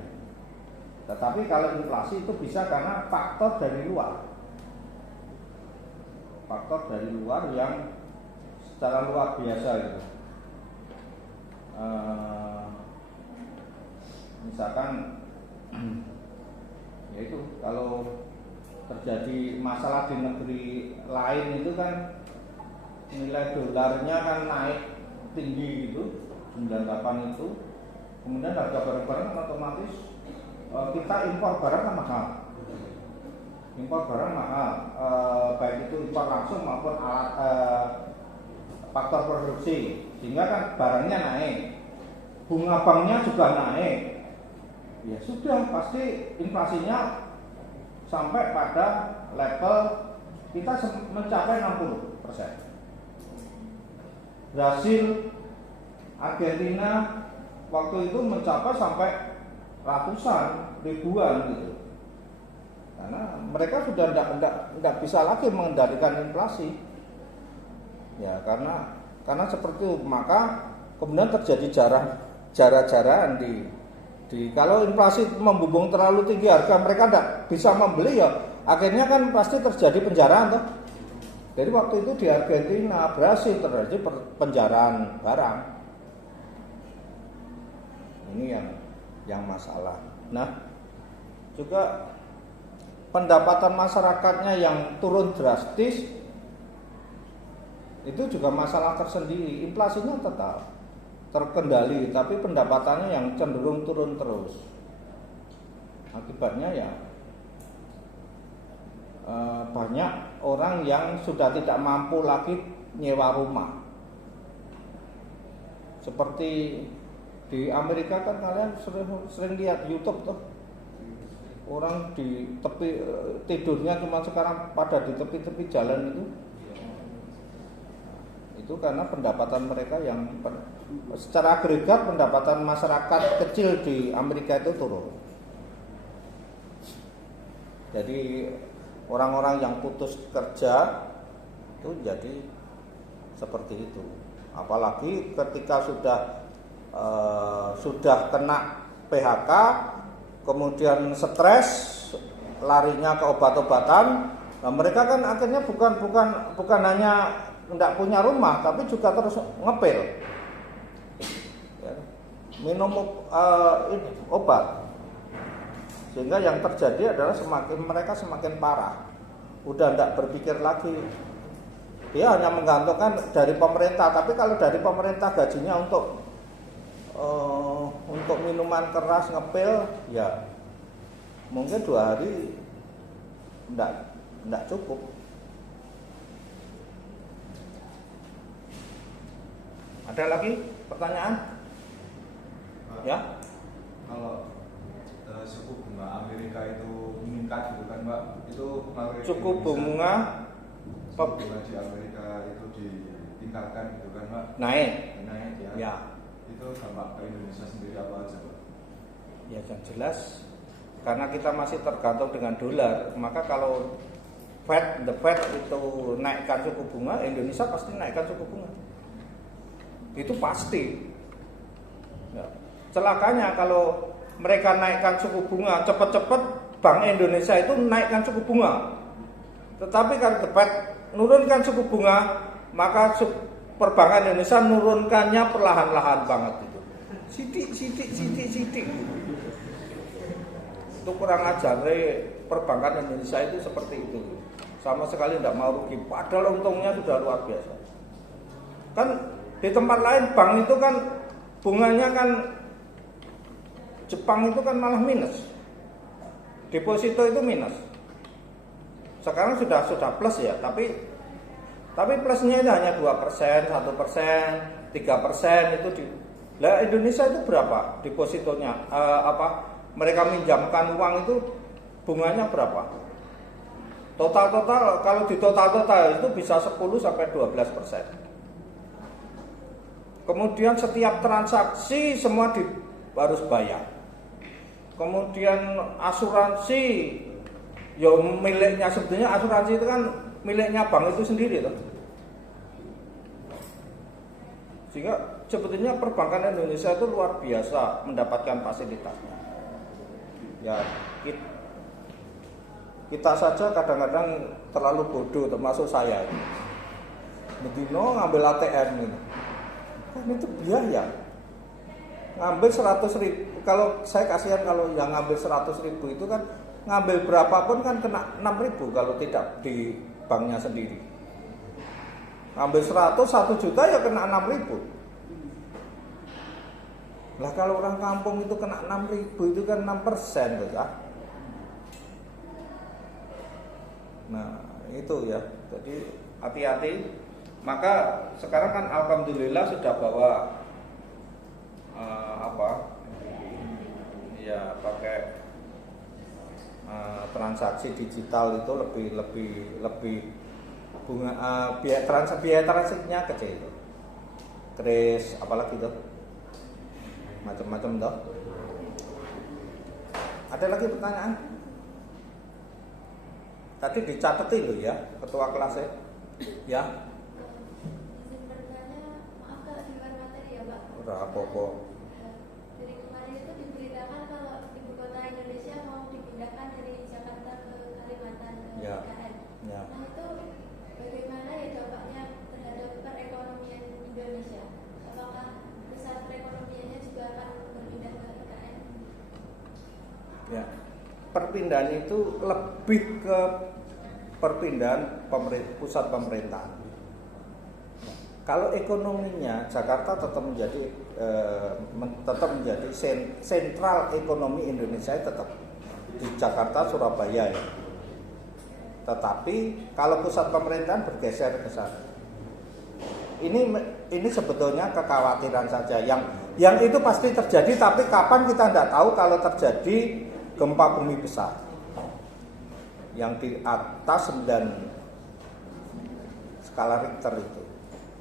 Tetapi kalau inflasi itu bisa karena faktor dari luar. Faktor dari luar yang secara luar biasa gitu. Misalkan yaitu kalau terjadi masalah di negeri lain itu kan nilai dolarnya kan naik tinggi gitu, 98 itu. Kemudian harga barang-barang otomatis kita impor barang kan mahal. Impor barang mahal, baik itu impor langsung maupun alat faktor produksi, sehingga kan barangnya naik, bunga banknya juga naik. Ya sudah, pasti inflasinya sampai pada level kita mencapai 60%. Brasil, Argentina waktu itu mencapai sampai ratusan, ribuan gitu. Karena mereka sudah tidak bisa lagi mengendalikan inflasi. Ya, karena seperti itu, maka kemudian terjadi jarak-jarakan di kalau inflasi membumbung terlalu tinggi, harga mereka tidak bisa membeli, ya akhirnya kan pasti terjadi penjaraan toh. Jadi waktu itu di Argentina, Brasil terjadi penjaraan barang. Ini yang masalah. Nah, juga pendapatan masyarakatnya yang turun drastis itu juga masalah tersendiri. Inflasinya tetap terkendali, tapi pendapatannya yang cenderung turun terus. Akibatnya ya banyak orang yang sudah tidak mampu lagi nyewa rumah. Seperti di Amerika kan kalian sering lihat YouTube tuh, orang di tepi tidurnya cuma sekarang pada di tepi-tepi jalan itu karena pendapatan mereka yang secara agregat pendapatan masyarakat kecil di Amerika itu turun. Jadi orang-orang yang putus kerja itu jadi seperti itu. Apalagi ketika sudah kena PHK, kemudian stres, larinya ke obat-obatan. Nah, mereka kan akhirnya bukan hanya tidak punya rumah, tapi juga terus ngepil, ya, minum obat. Sehingga yang terjadi adalah mereka semakin parah. Udah tidak berpikir lagi. Dia hanya menggantungkan dari pemerintah. Tapi kalau dari pemerintah gajinya untuk minuman keras ngepil, ya mungkin 2 hari tidak cukup. Ada lagi pertanyaan? Ya. Kalau suku bunga Amerika itu meningkat gitu kan Mbak, itu pengaruh Suku bunga di Amerika itu ditingkatkan gitu kan Mbak, naik ya. ya. Itu dampak ke Indonesia sendiri apa aja Mbak? Ya yang jelas karena kita masih tergantung dengan dolar, maka kalau the Fed itu naikkan suku bunga, Indonesia pasti naikkan suku bunga. Itu pasti. Ya. Celakanya kalau mereka naikkan suku bunga cepat-cepat, Bank Indonesia itu naikkan suku bunga. Tetapi kalau the Fed nurunkan suku bunga, maka perbankan Indonesia nurunkannya perlahan-lahan banget itu. Sidik. Itu kurang ajar. Perbankan Indonesia itu seperti itu. Sama sekali tidak mau rugi. Padahal untungnya sudah luar biasa. Kan di tempat lain bank itu kan bunganya kan Jepang itu kan malah minus. Deposito itu minus. Sekarang sudah plus ya, tapi plusnya itu hanya 2%, 1%, 3% itu di. Lah Indonesia itu berapa depositonya? Mereka minjamkan uang itu bunganya berapa? Total kalau di total itu bisa 10 sampai 12%. Kemudian setiap transaksi semua harus bayar. Kemudian asuransi, ya miliknya sebetulnya asuransi itu kan miliknya bank itu sendiri toh. Sehingga sebetulnya perbankan Indonesia itu luar biasa mendapatkan fasilitasnya. Ya kita saja kadang-kadang terlalu bodoh, termasuk saya. Bedino ngambil ATM ini, kan itu biaya. Ngambil 100.000, kalau saya kasihan kalau yang ngambil 100.000 itu kan ngambil berapapun kan kena 6.000 kalau tidak di banknya sendiri. Ngambil 100, 1 juta ya kena 6.000. Lah kalau orang kampung itu kena 6.000 itu kan 6% tuh ya. Nah itu ya, jadi hati-hati. Maka sekarang kan alhamdulillah sudah bawa pakai transaksi digital itu lebih bunga biaya transaksinya kecil itu. Kris apalagi tuh macam-macam tuh. Ada lagi pertanyaan? Tadi dicatetin loh ya ketua kelasnya. Ya. Rapopo. Dari kemarin itu diberitakan kalau ibu kota Indonesia mau dipindahkan dari Jakarta ke Kalimantan ke Ya. IKN. Ya. Nah itu bagaimana ya dampaknya terhadap perekonomian Indonesia? Apakah pusat perekonomiannya juga akan berpindah ke IKN? Ya. Perpindahan itu lebih ke perpindahan pusat pemerintahan. Kalau ekonominya Jakarta tetap menjadi sentral ekonomi Indonesia tetap di Jakarta, Surabaya ya. Tetapi kalau pusat pemerintahan bergeser ke sana. Ini sebetulnya kekhawatiran saja yang itu pasti terjadi, tapi kapan kita tidak tahu. Kalau terjadi gempa bumi besar yang di atas 9 skala Richter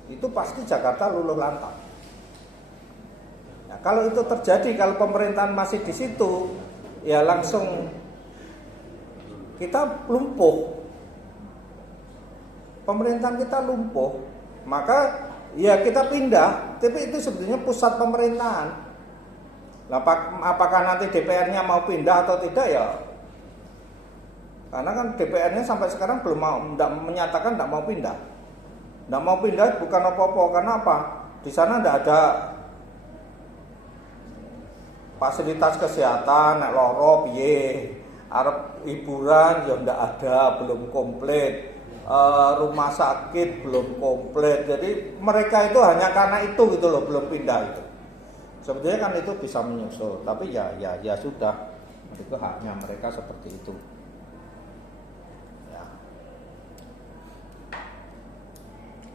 itu pasti Jakarta luluh lantak. Nah, kalau itu terjadi, kalau pemerintahan masih di situ, ya langsung kita lumpuh. Pemerintahan kita lumpuh, maka ya kita pindah. Tapi itu sebetulnya pusat pemerintahan. Nah, apakah nanti DPR-nya mau pindah atau tidak ya? Karena kan DPR-nya sampai sekarang belum mau menyatakan tidak mau pindah. Tidak mau pindah bukan apa-apa, karena apa? Di sana tidak ada fasilitas kesehatan, nek loro piye, arep hiburan ya tidak ada, belum komplit, rumah sakit belum komplit. Jadi mereka itu hanya karena itu gitu loh, belum pindah itu. Sebetulnya kan itu bisa menyusul, tapi ya sudah, itu haknya mereka seperti itu.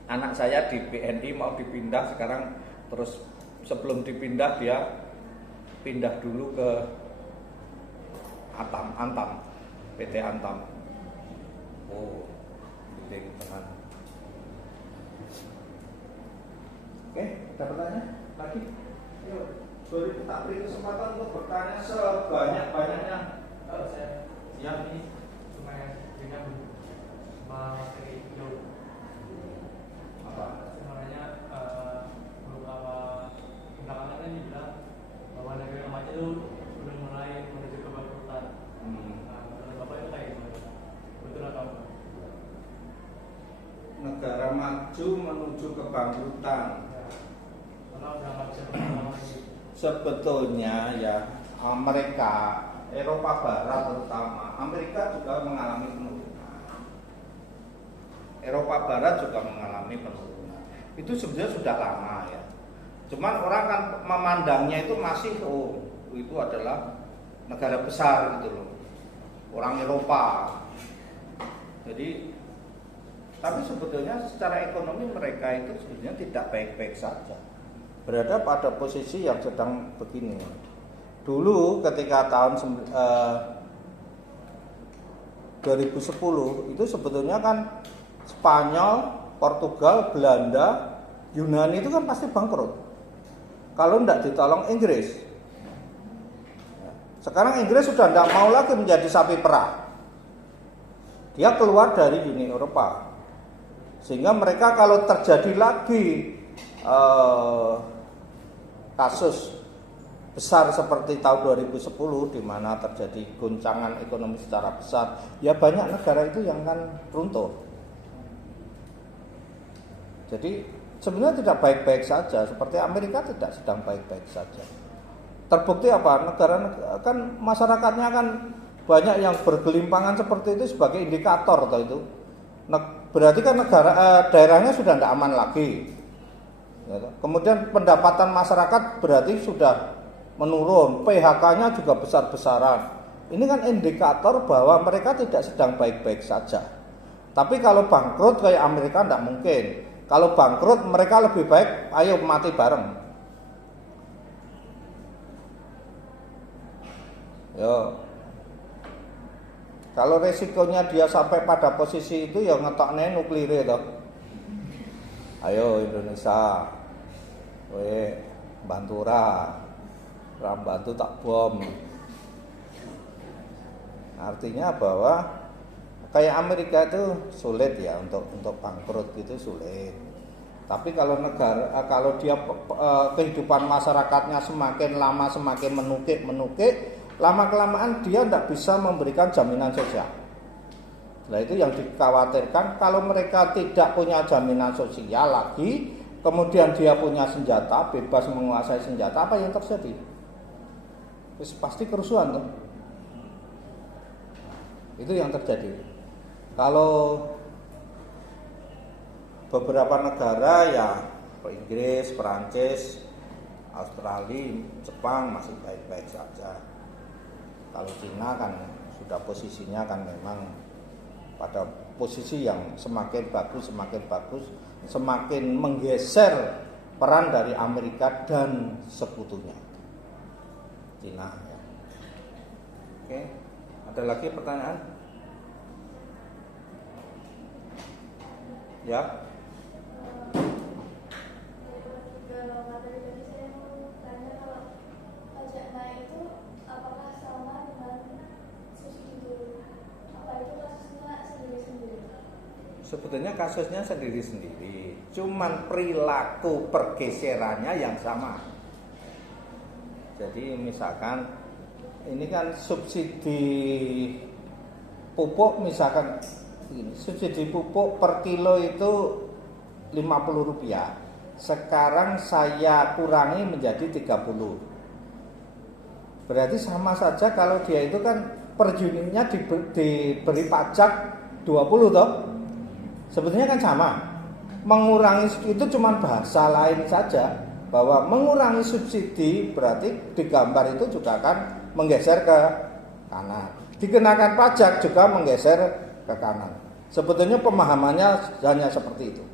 Anak saya di BNI mau dipindah sekarang, terus sebelum dipindah dia pindah dulu ke Antam, PT Antam. Oh, gitu kan. Oke, ada pertanyaan lagi? Yuk, sorry, tak beri kesempatan untuk bertanya sebanyak-banyaknya. Kalau saya siap ini lumayan dengan materi jauh. Apa? Sebenarnya beberapa belakangan kan dibilang bahwa negara maju itu sudah mulai menuju kebangkrutan. Nah, menurut Bapak itu kayak gimana? Betul atau enggak? Negara maju menuju kebangkrutan. Ya. Karena udah nggak bisa berkembang lagi. Sebetulnya ya Amerika, Eropa Barat terutama, Amerika juga mengalami penurunan. Eropa Barat juga mengalami penurunan. Itu sebenarnya sudah lama ya. Cuman orang kan memandangnya itu masih itu adalah negara besar gitu loh. Orang Eropa. Jadi tapi sebetulnya secara ekonomi mereka itu sebenarnya tidak baik-baik saja. Berada pada posisi yang sedang begini. Dulu ketika tahun 2010 itu sebetulnya kan Spanyol, Portugal, Belanda, Yunani itu kan pasti bangkrut kalau tidak ditolong Inggris. Sekarang Inggris sudah tidak mau lagi menjadi sapi perah. Dia keluar dari Uni Eropa. Sehingga mereka kalau terjadi lagi kasus besar seperti tahun 2010 di mana terjadi goncangan ekonomi secara besar, ya banyak negara itu yang kan runtuh. Jadi sebenarnya tidak baik-baik saja, seperti Amerika tidak sedang baik-baik saja. Terbukti apa? Negara kan masyarakatnya kan banyak yang bergelimpangan seperti itu sebagai indikator atau itu. Berarti kan daerahnya sudah tidak aman lagi. Kemudian pendapatan masyarakat berarti sudah menurun, PHK-nya juga besar-besaran. Ini kan indikator bahwa mereka tidak sedang baik-baik saja. Tapi kalau bangkrut kayak Amerika tidak mungkin. Kalau bangkrut mereka lebih baik ayo mati bareng. Yo. Kalau resikonya dia sampai pada posisi itu ya ngetokne nuklir itu. Ayo Indonesia. Kowe bantu bantu tak bom. Artinya bahwa kayak Amerika itu sulit ya untuk bangkrut gitu sulit. Tapi kalau kalau dia kehidupan masyarakatnya semakin lama semakin menukik, lama kelamaan dia tidak bisa memberikan jaminan sosial. Nah itu yang dikhawatirkan, kalau mereka tidak punya jaminan sosial lagi, kemudian dia punya senjata, bebas menguasai senjata, apa yang terjadi? Terus pasti kerusuhan tuh. Itu yang terjadi. Kalau beberapa negara ya Inggris, Perancis, Australia, Jepang masih baik-baik saja. Kalau Cina kan sudah posisinya kan memang pada posisi yang semakin bagus, semakin menggeser peran dari Amerika dan sekutunya Cina ya. Oke, ada lagi pertanyaan? Ya. Kalau materi tadi saya mau tanya, kalau pajak naik itu apakah sama dengan subsidi turun? Apa itu kasusnya sendiri-sendiri? Sebetulnya kasusnya sendiri-sendiri, cuman perilaku pergeserannya yang sama. Jadi misalkan ini kan subsidi pupuk, misalkan ini, subsidi pupuk per kilo itu Rp50. Sekarang saya kurangi menjadi 30. Berarti sama saja kalau dia itu kan per unitnya diberi pajak 20 toh. Sebetulnya kan sama. Mengurangi itu cuma bahasa lain saja, bahwa mengurangi subsidi berarti digambar itu juga akan menggeser ke kanan. Dikenakan pajak juga menggeser ke kanan. Sebetulnya pemahamannya hanya seperti itu.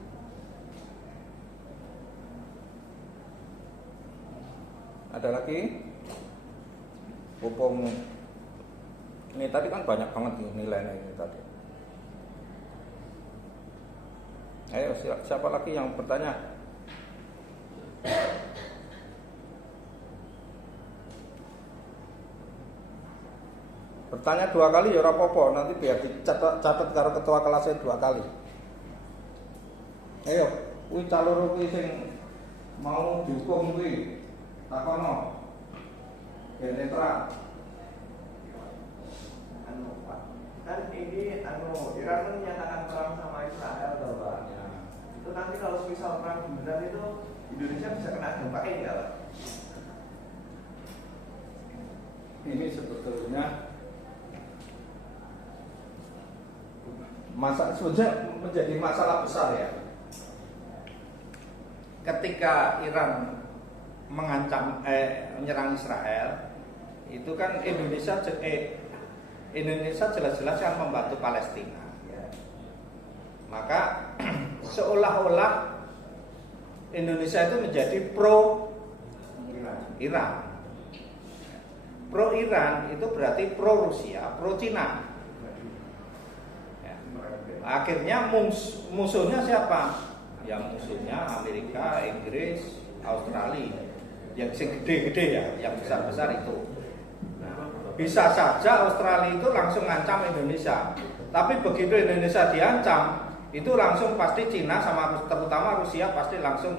Ada lagi? Pupung ini tadi kan banyak banget nilainya ini tadi. Ayo siapa lagi yang bertanya? Bertanya 2 kali ya ora apa-apa, nanti biar dicatat karo ketua kelasnya 2 kali. Ayo, kuwi calon kuwi sing mau dihukum kuwi takono. Ya netral. Pak, kan ini Iran menyatakan perang sama Israel toh, Pak. Ya. Itu nanti kalau misal perang beneran itu Indonesia bisa kena dampaknya enggak, Pak? Ini sebetulnya menjadi masalah besar ya. Ketika Iran mengancam menyerang Israel, itu kan Indonesia jelas-jelas kan membantu Palestina. Maka seolah-olah Indonesia itu menjadi pro Iran. Pro Iran itu berarti pro Rusia, pro Cina. Akhirnya musuhnya siapa? Yang musuhnya Amerika, Inggris, Australia. Yang gede-gede ya, yang besar-besar itu. Nah, bisa saja Australia itu langsung ngancam Indonesia. Tapi begitu Indonesia diancam, itu langsung pasti Cina sama terutama Rusia pasti langsung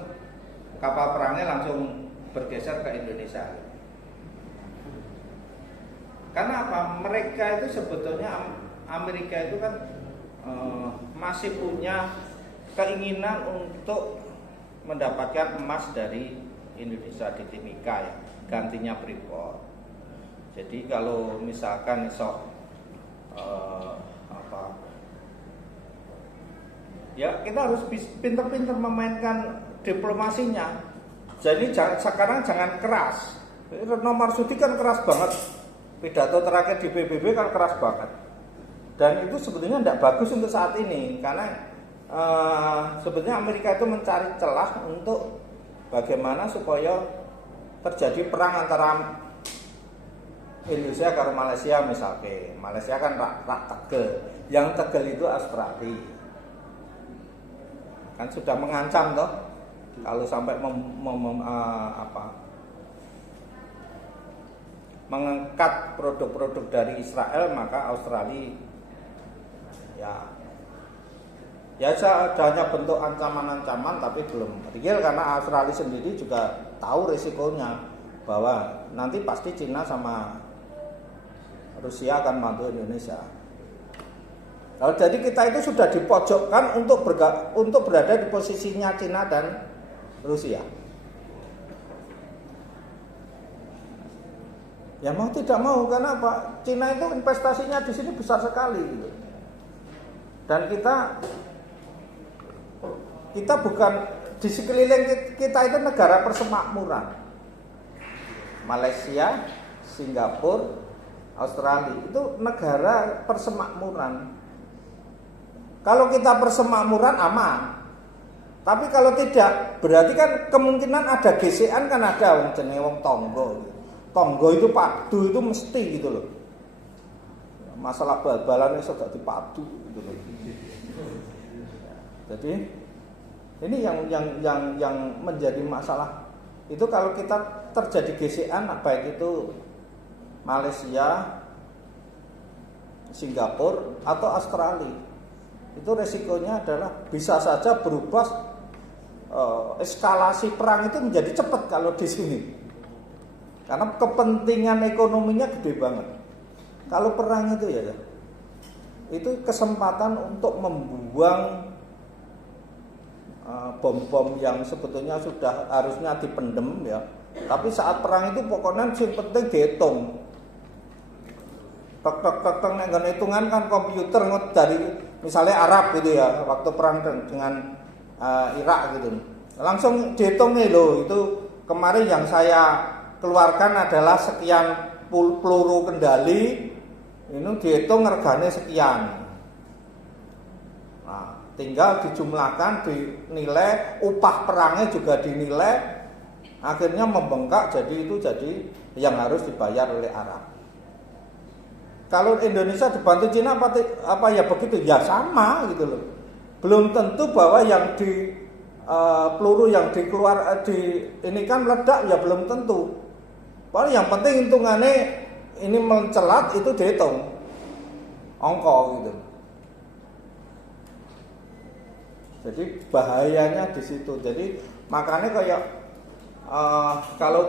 kapal perangnya langsung bergeser ke Indonesia. Karena apa? Mereka itu sebetulnya Amerika itu kan masih punya keinginan untuk mendapatkan emas dari Indonesia di Timika ya, gantinya Freeport. Jadi kalau misalkan ya kita harus pinter-pinter memainkan diplomasinya. Jadi sekarang jangan keras. Retno Marsudi kan keras banget. Pidato terakhir di PBB kan keras banget. Dan itu sebetulnya tidak bagus untuk saat ini, karena sebetulnya Amerika itu mencari celah untuk bagaimana supaya terjadi perang antara Indonesia ke Malaysia misalnya. Malaysia kan rak tegel, yang tegel itu Australia. Kan sudah mengancam toh, kalau sampai mengangkat produk-produk dari Israel, maka Australia Ya hanya bentuk ancaman-ancaman tapi belum real, karena Australia sendiri juga tahu risikonya bahwa nanti pasti Cina sama Rusia akan bantu Indonesia. Nah, jadi kita itu sudah dipojokkan untuk berada di posisinya Cina dan Rusia. Ya mau tidak mau, karena apa? Cina itu investasinya di sini besar sekali gitu. Dan kita bukan, di sekeliling kita itu negara persemakmuran. Malaysia, Singapura, Australia itu negara persemakmuran. Kalau kita persemakmuran aman. Tapi kalau tidak, berarti kan kemungkinan ada gesekan, kan ada wong jenenge wong tonggo. Tonggo itu padu itu mesti gitu loh. Masalah bal-balan itu sudah dipadu gitu loh. Jadi ini yang menjadi masalah itu kalau kita terjadi gesekan, baik itu Malaysia, Singapura atau Australia, itu resikonya adalah bisa saja berubah, eskalasi perang itu menjadi cepat kalau di sini, karena kepentingan ekonominya gede banget. Kalau perang itu ya, itu kesempatan untuk membuang bom-bom yang sebetulnya sudah harusnya dipendem ya. Tapi saat perang itu pokoknya yang penting dihitung. Tek nenggon hitungan kan komputer dari misalnya Arab gitu ya, waktu perang dengan Irak gitu. Langsung dihitung nih loh, itu kemarin yang saya keluarkan adalah sekian peluru kendali, ini dihitung regane sekian. Nah, tinggal dijumlahkan, dinilai, upah perangnya juga dinilai, akhirnya membengkak, jadi yang harus dibayar oleh Arab. Kalau Indonesia dibantu Cina apa ya begitu? Ya sama gitu loh. Belum tentu bahwa yang di peluru yang ini kan meledak, ya belum tentu. Paling yang penting hitungannya ini mencelat itu dihitung ongko gitu. Jadi bahayanya di situ. Jadi makanya kayak kalau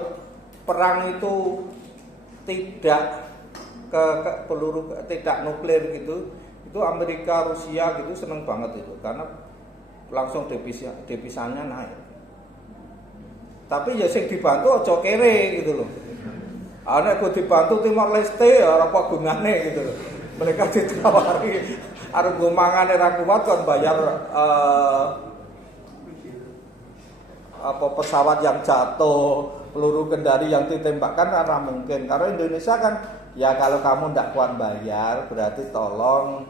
perang itu tidak ke peluru, tidak nuklir gitu, itu Amerika, Rusia gitu seneng banget itu, karena langsung devisanya naik. Tapi ya sing dibantu aja kere gitu loh. Nek kok dibantu Timor Leste ya apa gunane gitu loh. Mereka ditawari arep go mangane ra kuat kon bayar pesawat yang jatuh, peluru kendali yang ditembakkan karena mungkin. Karena Indonesia kan ya kalau kamu tidak kuat bayar, berarti tolong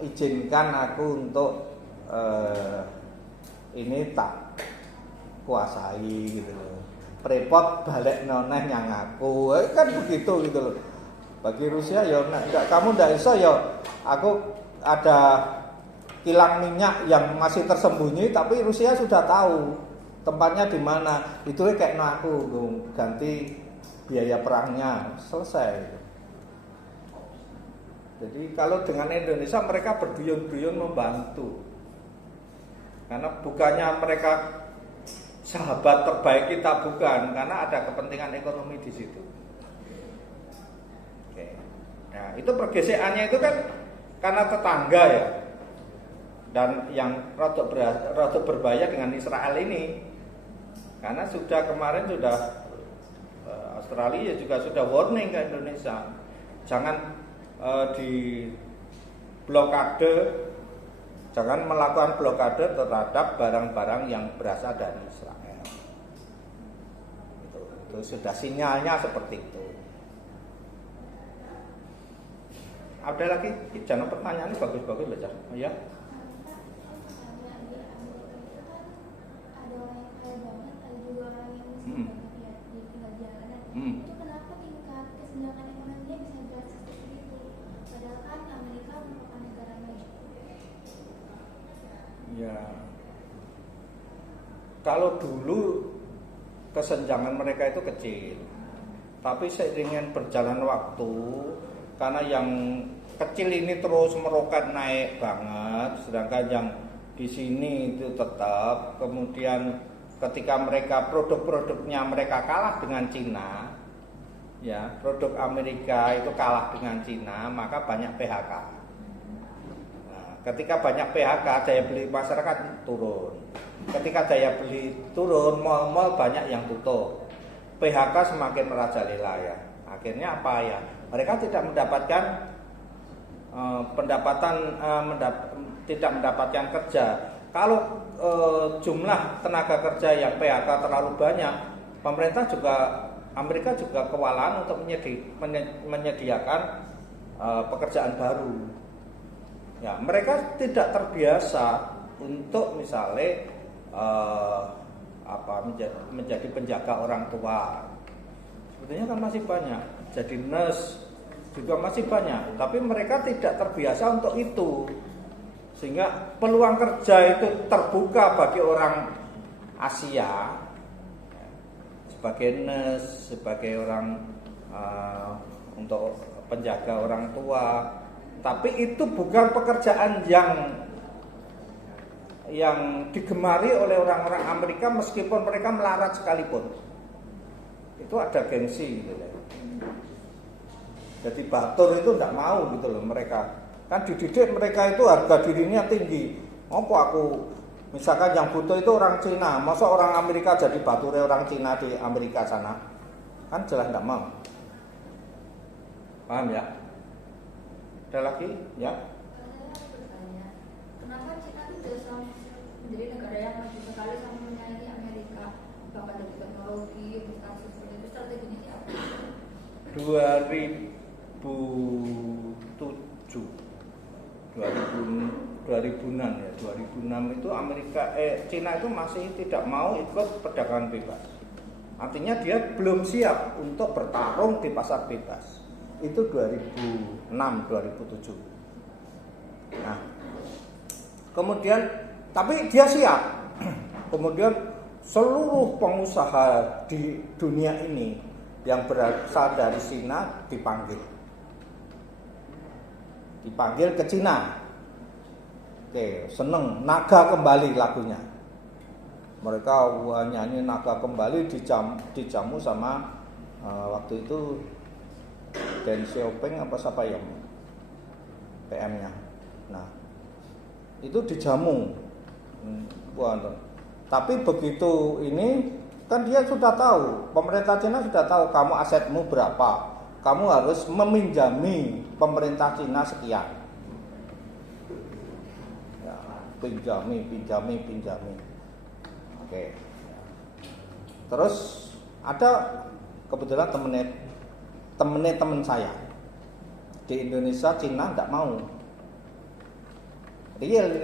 izinkan aku untuk ini tak kuasai gitu loh. Prepot balik noneh yang aku, kan begitu gitu loh. Bagi Rusia ya kamu tidak bisa ya, aku ada kilang minyak yang masih tersembunyi, tapi Rusia sudah tahu tempatnya di mana. Itu kayak aku ganti biaya perangnya, selesai. Jadi kalau dengan Indonesia mereka berduyun-duyun membantu, karena bukannya mereka sahabat terbaik kita, bukan, karena ada kepentingan ekonomi di situ. Oke. Nah itu pergesekannya itu kan karena tetangga ya, dan yang rada berbahaya dengan Israel ini, karena kemarin Australia juga sudah warning ke Indonesia, jangan di blokade, jangan melakukan blokade terhadap barang-barang yang berasal dari Israel. Itu sudah sinyalnya seperti itu. Ada lagi? Jangan pertanyaannya bagus-bagus baca. Ya. Ada orang yang kaya banget, ada juga orang yang miskin banget ya, di tinggal jalanan. Itu kenapa tingkat kesenjangan ekonominya bisa drastis seperti itu? Padahal kan Amerika merupakan negara maju. Ya. Kalau dulu kesenjangan mereka itu kecil, tapi seiring berjalan waktu, karena yang kecil ini terus meroket naik banget, sedangkan yang di sini itu tetap, kemudian ketika mereka produk-produknya mereka kalah dengan Cina, ya produk Amerika itu kalah dengan Cina, maka banyak PHK. Nah, ketika banyak PHK, daya beli masyarakat turun. Ketika daya beli turun, mal-mal banyak yang tutup, PHK semakin merajalela ya. Akhirnya apa ya? Mereka tidak mendapatkan tidak mendapatkan kerja. Kalau jumlah tenaga kerja yang PHK terlalu banyak, pemerintah juga Amerika juga kewalahan untuk menyediakan pekerjaan baru. Ya, mereka tidak terbiasa untuk misalnya menjadi penjaga orang tua. Sebetulnya kan masih banyak. Jadi nurse juga masih banyak, tapi mereka tidak terbiasa untuk itu. Sehingga peluang kerja itu terbuka bagi orang Asia sebagai nurse, sebagai orang untuk penjaga orang tua. Tapi itu bukan pekerjaan yang digemari oleh orang-orang Amerika meskipun mereka melarat sekalipun. Itu ada gengsi gitu. Jadi batur itu tidak mau gitu loh mereka. Kan dididik mereka itu harga dirinya tinggi. Apa aku misalkan yang butuh itu orang Cina, masa orang Amerika jadi bature orang Cina di Amerika sana? Kan jelas tidak mau. Paham ya? Ada lagi? Ya. Kenapa Cina itu sudah menjadi negara yang maju sekali sama menyaingi Amerika, bahkan dari teknologi, investasi seperti itu, strateginya apa? 2000-an ya, 2006 itu Cina itu masih tidak mau ikut perdagangan bebas. Artinya dia belum siap untuk bertarung di pasar bebas. Itu 2006, 2007. Nah, kemudian tapi dia siap. Kemudian seluruh pengusaha di dunia ini yang berasal dari Cina dipanggil ke Cina. Oke, seneng naga kembali lagunya. Mereka nyanyi naga kembali dijamu sama waktu itu Deng Xiaoping apa siapa yang PM-nya. Nah, itu dijamu. Tapi begitu ini kan dia sudah tahu, pemerintah Cina sudah tahu kamu asetmu berapa. Kamu harus meminjami pemerintah Cina sekian. Ya, pinjami. Oke. Terus ada kebetulan temen saya di Indonesia, Cina tidak mau.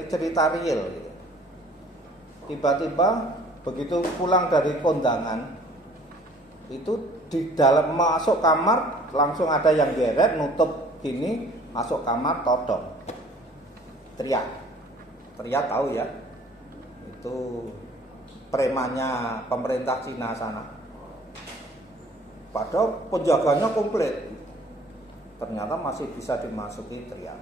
Cerita real gitu. Tiba-tiba begitu pulang dari kondangan itu di dalam masuk kamar langsung ada yang geret nutup gini, masuk kamar todong, teriak tahu ya, itu premannya pemerintah Cina sana. Padahal penjaganya komplit, ternyata masih bisa dimasuki teriak.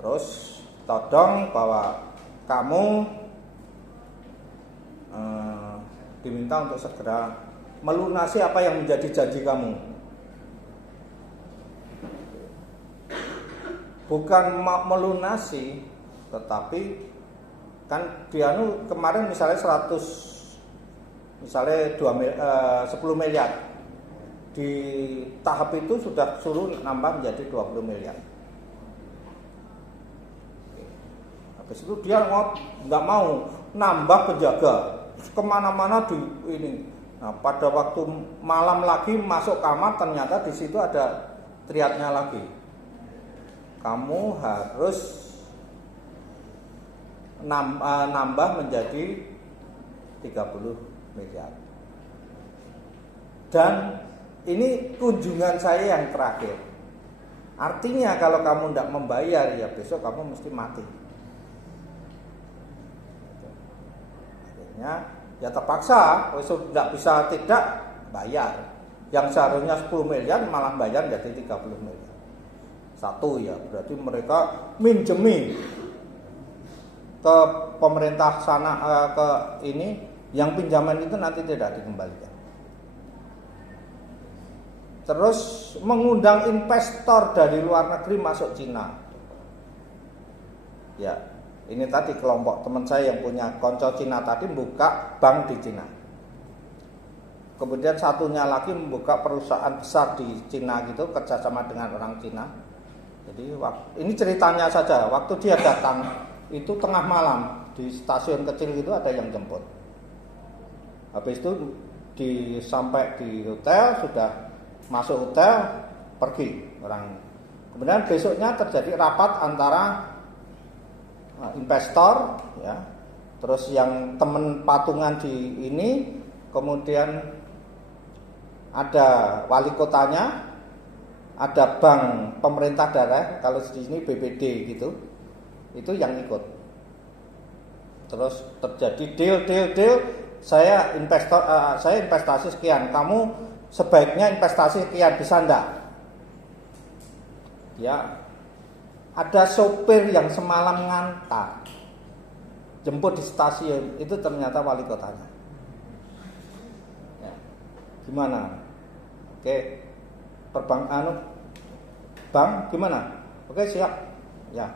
Terus todong bahwa kamu diminta untuk segera melunasi apa yang menjadi janji kamu. Bukan melunasi, tetapi kan dia kemarin misalnya 10 miliar. Di tahap itu sudah suruh nambah menjadi 20 miliar. Habis itu dia nggak mau nambah penjaga kemana-mana di ini. Nah, pada waktu malam lagi masuk kamar ternyata di situ ada teriaknya lagi. Kamu harus nambah menjadi 30 miliar. Dan ini kunjungan saya yang terakhir. Artinya kalau kamu tidak membayar ya besok kamu mesti mati. Akhirnya ya terpaksa, tidak bisa tidak bayar. Yang seharusnya 10 miliar malah bayar jadi 30 miliar. Satu ya, berarti mereka minjemi ke pemerintah sana ke ini, yang pinjaman itu nanti tidak dikembalikan. Terus mengundang investor dari luar negeri masuk Cina. Ya, ini tadi kelompok teman saya yang punya konco Cina tadi buka bank di Cina. Kemudian satunya lagi membuka perusahaan besar di Cina gitu, kerjasama dengan orang Cina. Jadi ini ceritanya saja, waktu dia datang itu tengah malam di stasiun kecil itu ada yang jemput. Habis itu sampai di hotel, sudah masuk hotel, pergi orang. Kemudian besoknya terjadi rapat antara investor, ya, terus yang teman patungan di ini, kemudian ada wali kotanya, ada bank pemerintah daerah, kalau di sini BPD gitu, itu yang ikut. Terus terjadi deal, saya investasi sekian, kamu sebaiknya investasi sekian, bisa enggak? Ya, ada sopir yang semalam ngantar, jemput di stasiun, itu ternyata wali kotanya. Ya, gimana? Oke, bank gimana? Oke, siap. Ya,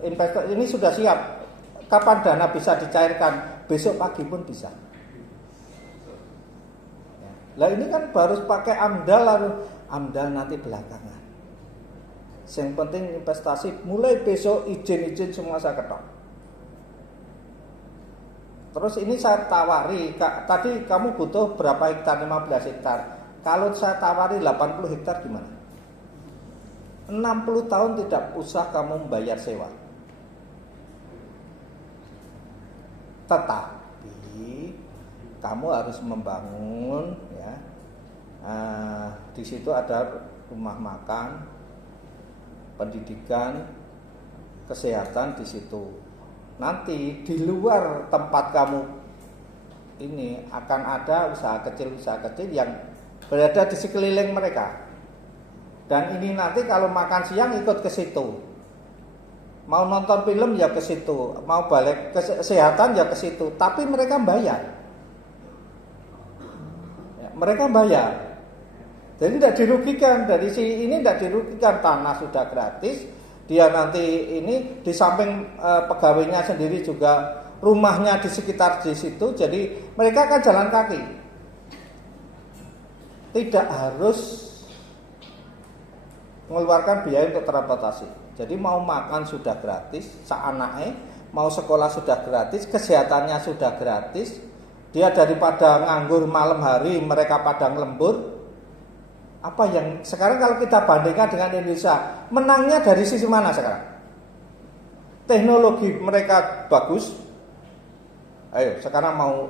investor ini sudah siap. Kapan dana bisa dicairkan? Besok pagi pun bisa. Ya. Lah ini kan baru pakai AMDAL, lalu AMDAL nanti belakangan. Yang penting investasi, mulai besok izin semua saya ketok. Terus ini saya tawari, tadi kamu butuh berapa hektar? 15 hektar. Kalau saya tawari 80 hektar gimana? 60 tahun tidak usah kamu membayar sewa. Tetapi kamu harus membangun, ya. Di situ ada rumah makan, pendidikan, kesehatan di situ. Nanti di luar tempat kamu ini akan ada usaha kecil yang berada di sekeliling mereka. Dan ini nanti kalau makan siang ikut ke situ. Mau nonton film ya ke situ, mau balik kesehatan ya ke situ, tapi mereka bayar. Ya, mereka bayar. Jadi tidak dirugikan, dari si ini tidak dirugikan, tanah sudah gratis, dia nanti ini di samping pegawainya sendiri juga rumahnya di sekitar di situ, jadi mereka akan jalan kaki. Tidak harus mengeluarkan biaya untuk transportasi. Jadi mau makan sudah gratis, saanake, mau sekolah sudah gratis, kesehatannya sudah gratis. Dia daripada nganggur malam hari, mereka pada lembur. Apa yang sekarang kalau kita bandingkan dengan Indonesia, menangnya dari sisi mana sekarang? Teknologi mereka bagus. Ayo, sekarang mau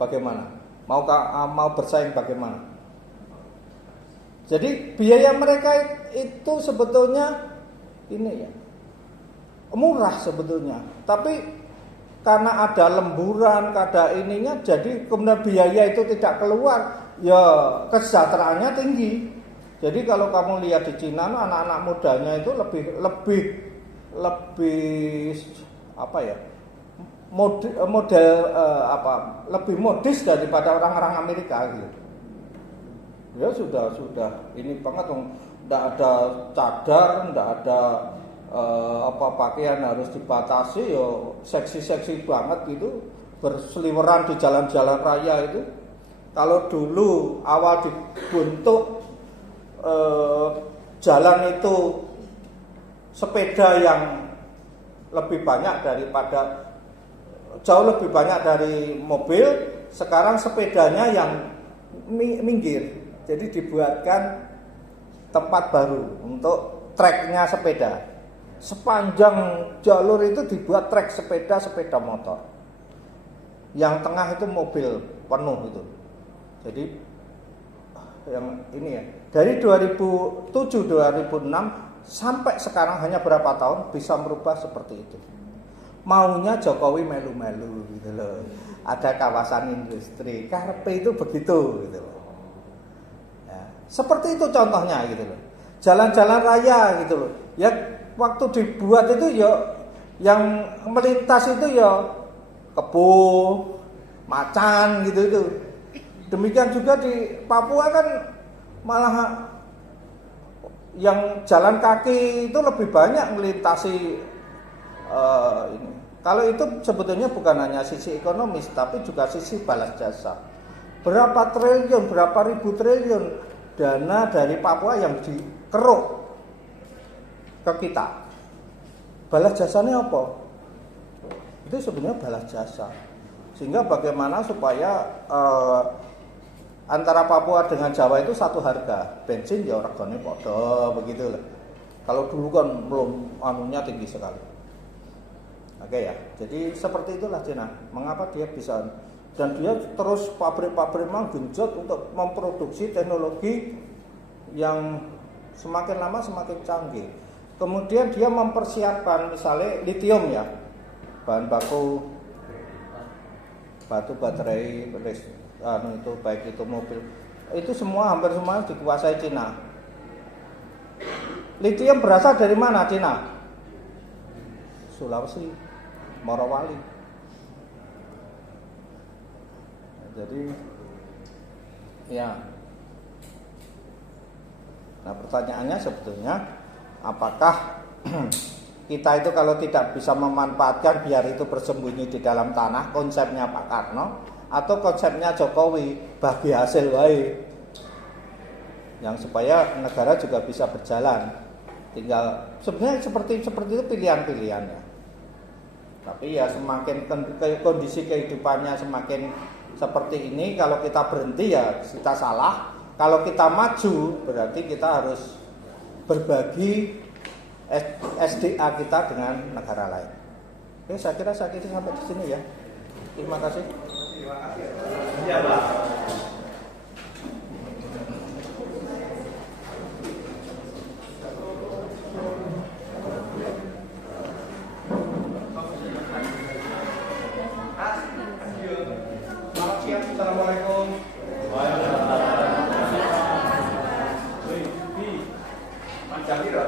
bagaimana? Mau bersaing bagaimana? Jadi biaya mereka itu sebetulnya ini ya murah sebetulnya, tapi karena ada lemburan, ada ininya, jadi kemudian biaya itu tidak keluar, ya kesejahteraannya tinggi. Jadi kalau kamu lihat di Cina, anak-anak mudanya itu lebih apa ya, lebih modis daripada orang-orang Amerika gitu. Ya sudah ini banget, tidak ada cadar, tidak ada pakaian harus dibatasi, yo seksi-seksi banget gitu, berseliweran di jalan-jalan raya itu. Kalau dulu awal dibentuk jalan itu sepeda yang lebih banyak daripada, jauh lebih banyak dari mobil, sekarang sepedanya yang minggir. Jadi dibuatkan tempat baru untuk treknya sepeda. Sepanjang jalur itu dibuat trek sepeda motor. Yang tengah itu mobil penuh itu. Jadi yang ini ya, dari 2007 2006 sampai sekarang hanya berapa tahun bisa merubah seperti itu. Maunya Jokowi melu-melu gitu loh. Ada kawasan industri, karepe itu begitu gitu loh. Seperti itu contohnya gitu loh. Jalan-jalan raya gitu loh. Ya waktu dibuat itu ya Yang melintas itu ya kebo, macan gitu itu. Demikian juga di Papua kan malah yang jalan kaki itu lebih banyak melintasi ini. Kalau itu sebetulnya bukan hanya sisi ekonomis, tapi juga sisi balas jasa. Berapa triliun, berapa ribu triliun dana dari Papua yang dikeruk ke kita. Balas jasanya apa? Itu sebenarnya balas jasa. Sehingga bagaimana supaya antara Papua dengan Jawa itu satu harga. Bensin ya regane padha begitu lah. Kalau dulu kan belum anunya tinggi sekali. Oke ya. Jadi seperti itulah Cina. Mengapa dia bisa, dan dia terus pabrik-pabrik memang genjot untuk memproduksi teknologi yang semakin lama semakin canggih. Kemudian dia mempersiapkan misalnya litium ya, bahan baku batu baterai itu baik itu mobil, itu semua hampir semua dikuasai Cina. Litium berasal dari mana Cina? Sulawesi, Morowali. Jadi ya. Nah pertanyaannya sebetulnya, apakah kita itu kalau tidak bisa memanfaatkan biar itu bersembunyi di dalam tanah, konsepnya Pak Karno, atau konsepnya Jokowi bagi hasil wae, yang supaya negara juga bisa berjalan. Tinggal sebenarnya seperti itu pilihan-pilihannya. Tapi ya semakin kondisi kehidupannya semakin seperti ini, kalau kita berhenti ya kita salah. Kalau kita maju berarti kita harus berbagi SDA kita dengan negara lain. Oke, saya kira sampai di sini ya. Terima kasih. Iya, Pak. Selamat siang, assalamualaikum. Pancasila.